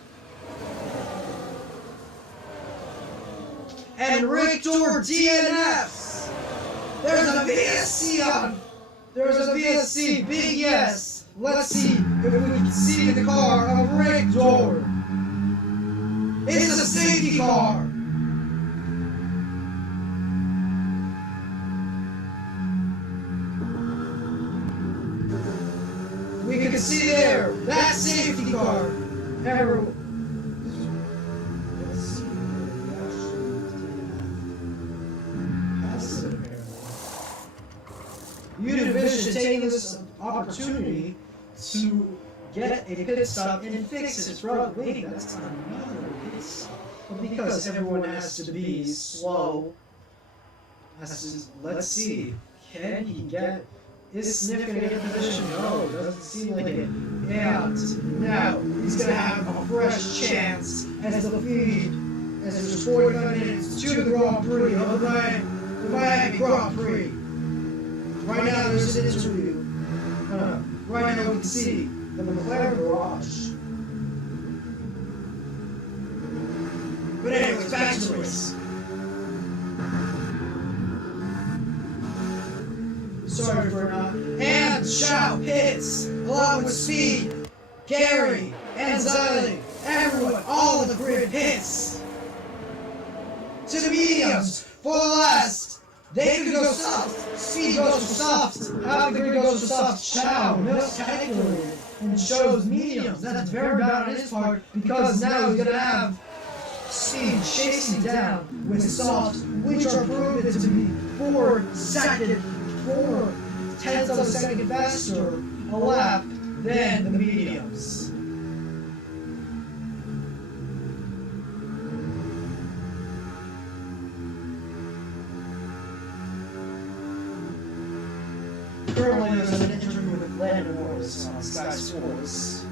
And Victor DNFs. There's a VSC on. There's a VSC, Big Yes. Let's see if we can see the car of Victor. It's a safety car. We can see there! That safety car! Everyone. Let's see where we actually did. Univision taking this opportunity to get a pit stop and fix his front wing. That's another pit stop. But because everyone has to be slow, let's see. Can he get? Is Sniff gonna get in position? No, doesn't seem like it. And now he's gonna have a fresh chance as there's 45 minutes to the Grand Prix of the Miami Grand Prix. Right now there's an interview. Right now we can see the McLaren garage. But anyways, back to the race. Sorry for not. And Chow hits along with Speed, Gary, and Ziley. Everyone, all of the grid hits. To the mediums for the last. They could go soft. Speed goes for soft. Half the grid goes for soft. Chow miscalculated and chose mediums. That's very bad on his part because now he's gonna have Speed chasing down with soft, which are proven to be 4 tenths of a second faster a lap than the mediums. Currently, there's an interview with Landon Morris on Sky Sports.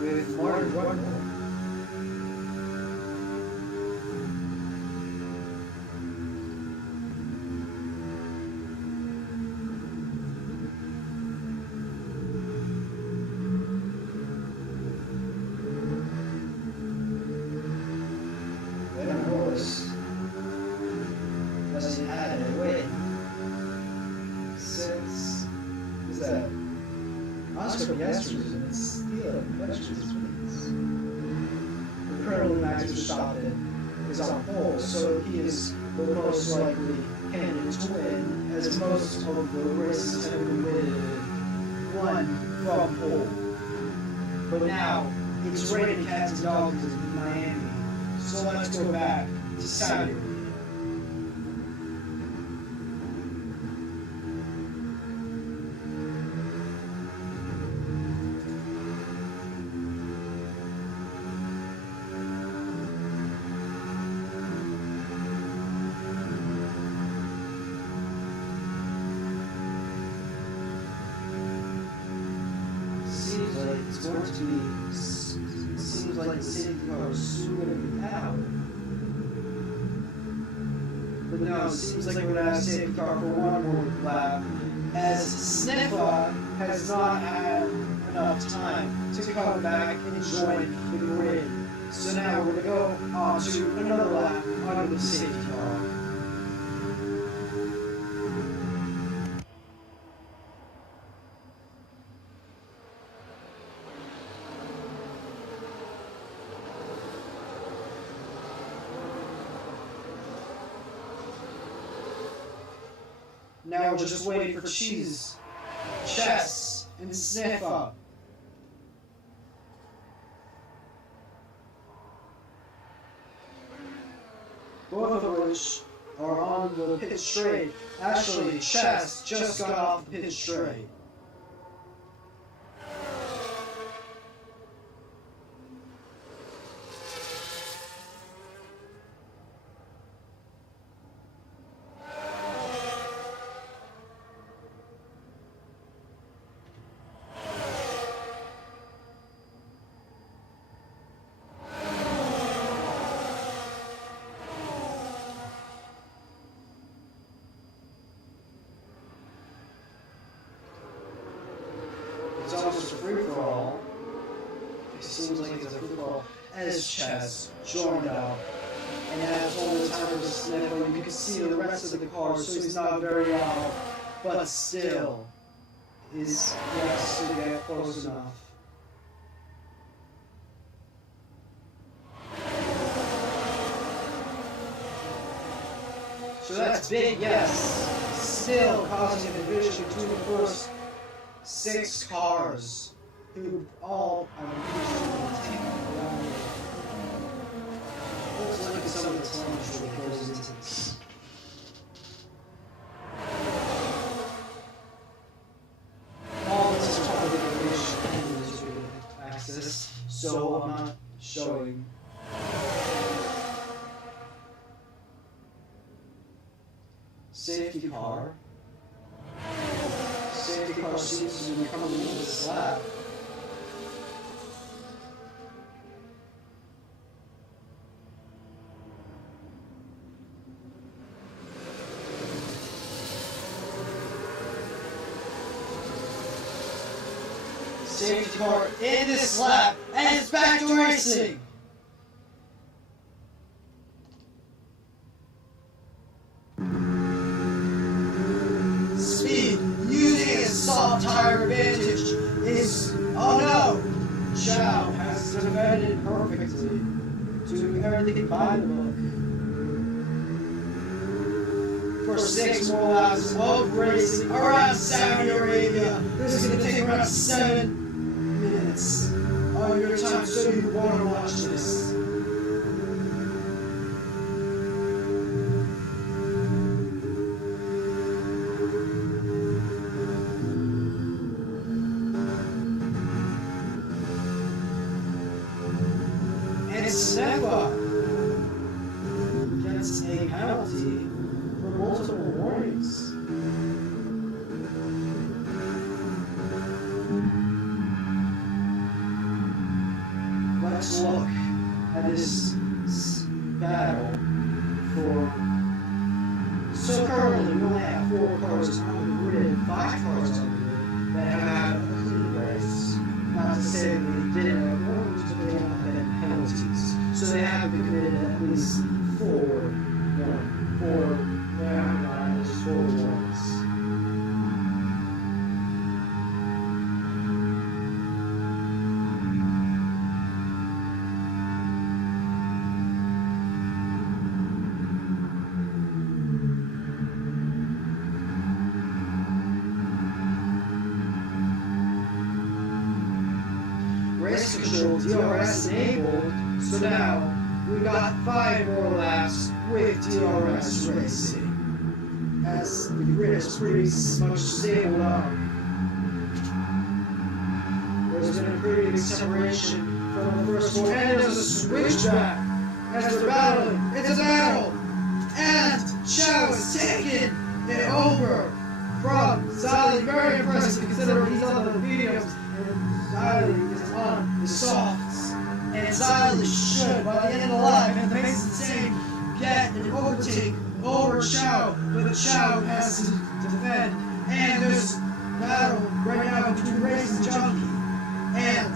With Martin Rundle. Landon Morris hasn't had a win since, who's that? Oscar Piastri's and it's still questions wins. Currently Max Verstappen is on pole, so he is the most likely candidate to win, as most of the races have been won from pole. But now it's raining cats and dogs in Miami, so let's go back to Saudi. Seems like the safety car is soon going to be out. But no, it seems like we're going to have a safety car for one more lap, as Sniffa has not had enough time to come back and join the grid. So now we're going to go on to another lap under the safety car. Now we're just waiting for Cheese, Chess, and Sniffa. Both of which are on the pit straight. Actually, Chess just got off the pit straight. It's almost a free-for-all. It seems like it's a free-for-all as Chess joined up. And has all the time to sniffle. You can see the rest of the car, so he's not very out. But still, is yes to get close enough. So that's big, yes. Still causing a division between the first 6 cars, who all, I'm pretty sure, will take around. Let's look at some of the telemetry that goes into this. All this is public information and user access, so I'm not showing. Safety car. Safety car seems to be coming into the slab. Safety car in this slab, and it's back to racing! Speed, using his soft tire advantage, is, oh no! Chow has defended perfectly, doing everything by the book. For 6 more laps of racing around Saudi Arabia, this is going to take around 7 minutes of your time, so you want to watch this. And Snappa gets a penalty for multiple warnings. Let's look at this battle for. So currently we only have 4 cars on the grid, 5 cars on the grid that have had a clean race. Not to say that they didn't have warnings, but they have had penalties. So they have been committed at least 4 warnings. Race control, DRS enabled, so now we got 5 more laps with DRS racing, as the grid is pretty much stable up. There's been a pretty big separation from the first 4, and there's a switchback as they're battling. It's a battle, and Chow is taking it over from Ziley. Very impressive considering he's on the videos, and Ziley is on the softs, and Ziley should, by the end of the lap, and the pace is the same, get an overtake over Chow, but Chow has to defend, and there's battle right now between Race and Junkie, and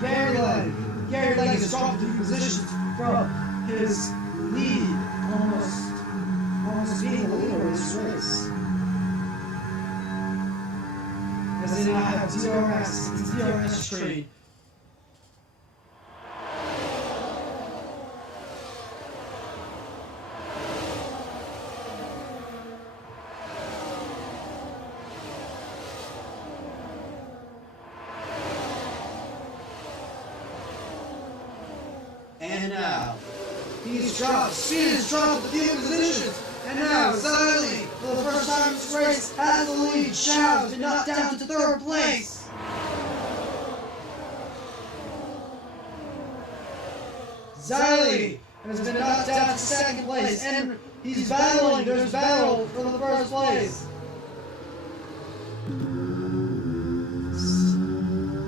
Gary Legg. Gary Legg has dropped 2 positions from his lead, almost being the leader of this race. As they now have DRS, it's DRS trade. And now, he's dropped, speed has dropped the field positions, and now Ziley, for the first time in this race, has the lead. Chow has been knocked down to 3rd place. Ziley has been knocked down to 2nd place, and he's battling, there's battle for the 1st place.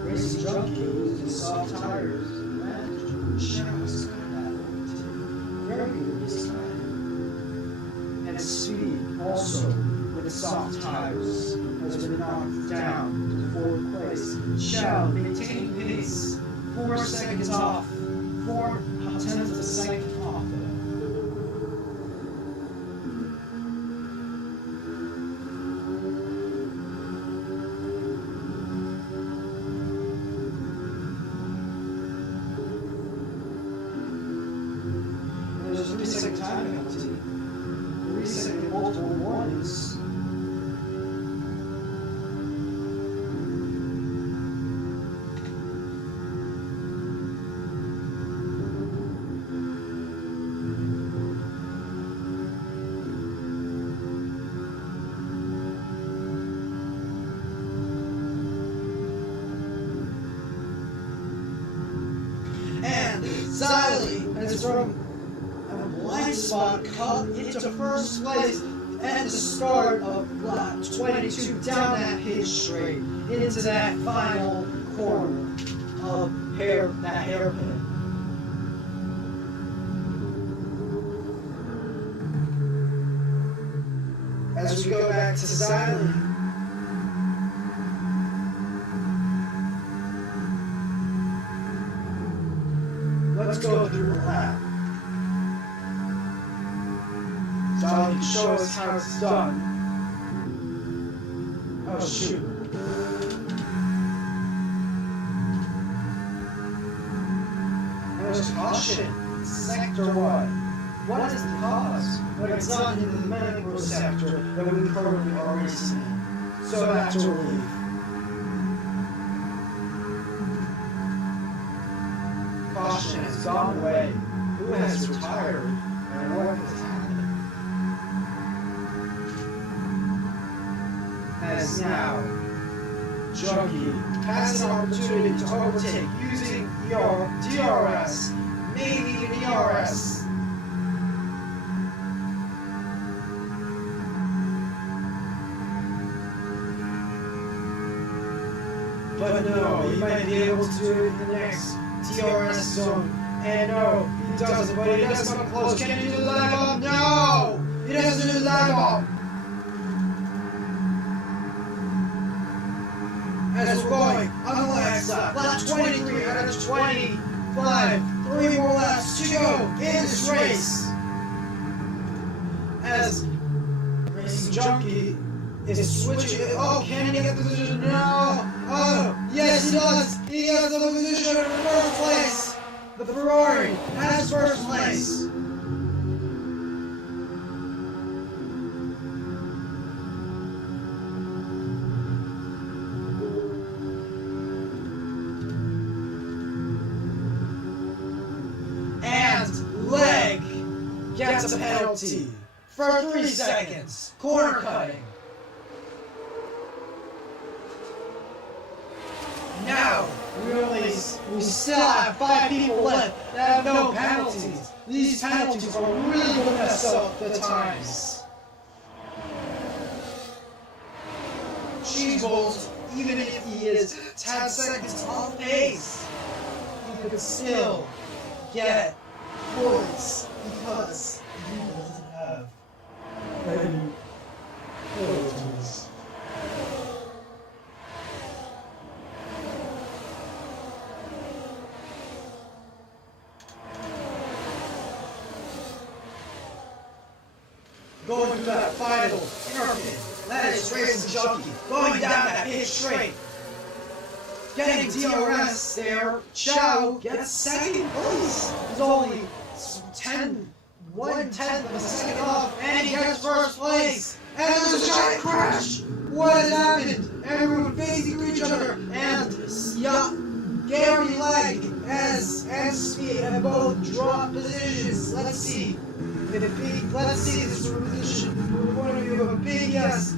Racing Junkie used his soft tires. Chow's very good this time. And Speed, also with soft tires, has been knocked down to 4th place. Chow maintaining pace, 4 seconds off, 4/10 of a second off. There's a 3-second time penalty Ziley has from a blind spot cut into first place at the start of lap 22 down that pitch straight into that final corner of that hairpin. As we go back to Ziley, let's go through the lap. Ziley can show us how it's done. Oh shoot. There's caution. Sector 1. What is the cause? But it's not in the medical sector that we currently already see. So that's a relief. Caution has gone away. Who has retired? And what has happened? As now, Junkie has an opportunity to overtake using DRS, maybe an ERS. But no, he might be able to do it in the next DRS zone. And no, he doesn't, but he does come close. Can he do the lag up? No! He doesn't do the lag up! As we're going on the last lap, lap 23 out of 25, 3 more laps to go in this race. As Racing Junkie is switching. Oh, can he get the position? No! Oh, yes, he does! He has the position in first place! The Ferrari has first place! And Leg gets a penalty for 3 seconds. Corner cutting. Now, we still have 5 people left that have no penalties. These penalties are really going to mess up the times. Cheese Balls, even if he is 10 seconds off pace, he could still get points because he doesn't have any penalties. Going through that final hairpin. That is Racing Junkie. Going down that pitch straight. Getting DRS there. Chow gets second place. He's only 1/10 of a second off. And he gets first place. And there's a giant crash. What has happened? Everyone facing each other. And Gary Leg and Speed have both dropped positions. Let's see. Let's see this position from the point of view of a big yes.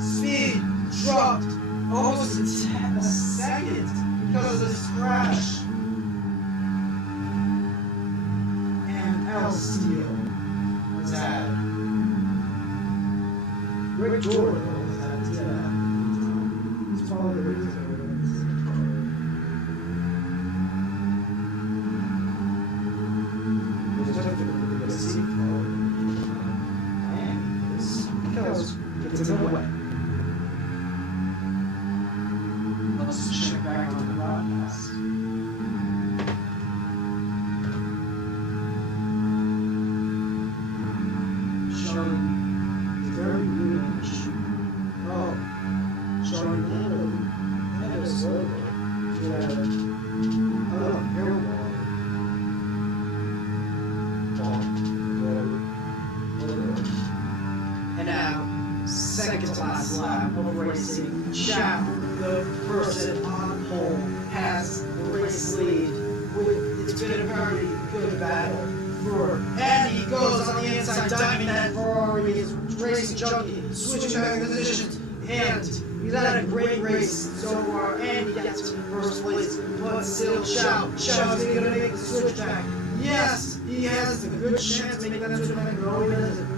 Speed dropped almost a second because of this crash. And L Steel was at Rick Jordan was at he's probably the reason. It's in the way. Let's check back on the broadcast. Showing very greenish. Oh, showing Nando's logo. Hair wall. And now, second to last lap of racing. Chow, the person on pole, has the race lead. It's been a very good battle and he goes on the inside, diving that Ferrari is Racing Junkie, switching back positions, and He's had a great race so far, and he gets to first place. But still, Show's gonna make the switch back. Yes, he has a good chance to make that switch back. No, he doesn't.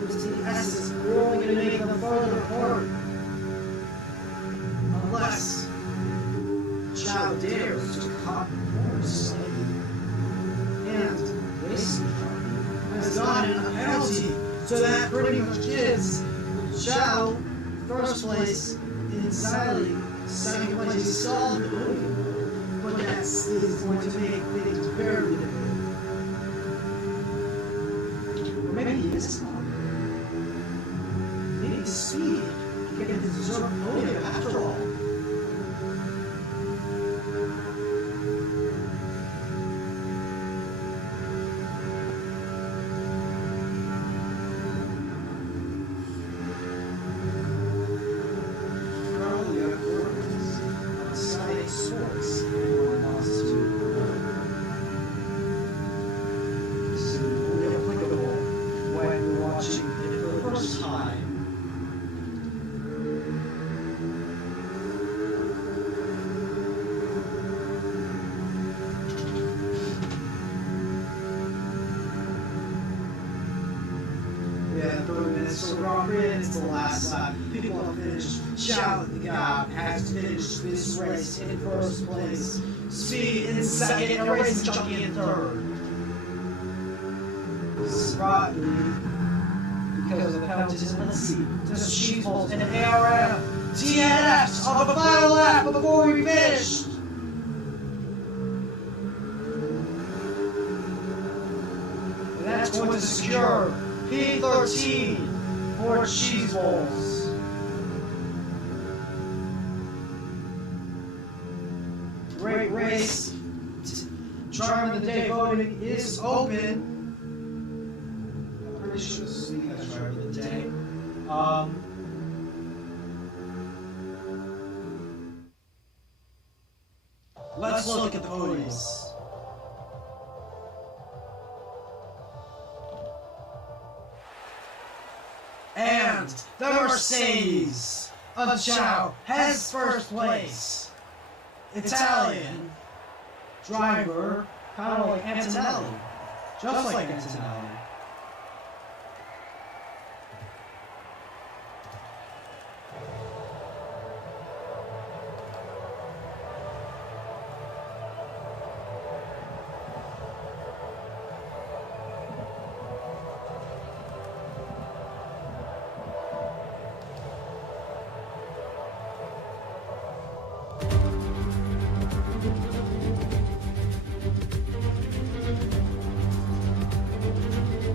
Because the S's are only gonna make them farther apart. Unless Chow dares to cut more slightly. And racing has gotten a penalty, so that pretty much gives Chow first place in Siley, second place is solid, but that is going to make things very difficult. Or maybe he is not. Maybe speed can get him to deserve podium after all. It's the last lap. People have finished. Chow the God has finished this race in first place. Speed in second, and Racing Junkie in third. Slightly because of the penalties. Let's see. Just cheese balls and ARM. DNFs on the final lap before we finished. And that's going to secure P13. More cheese balls. Great race. Driver of the day voting is open. I'm pretty sure this is me as driver of the day. Let's look at the podiums. And the Mercedes of Chow has first place. Italian driver, kind of like Antonelli. Just like Antonelli.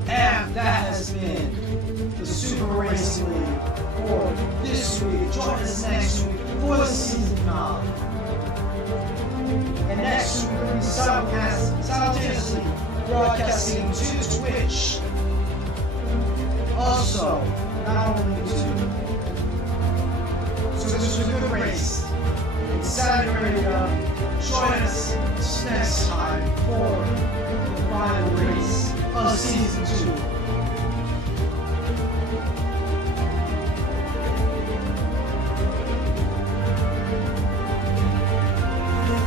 And that has been the Super Racing League for this week. Join us next week for the season finale. And next week we'll be simultaneously broadcasting to Twitch. Also, not only YouTube. So this was a good race. It's Saturday Radio. Join us next time for the final race of Season 2.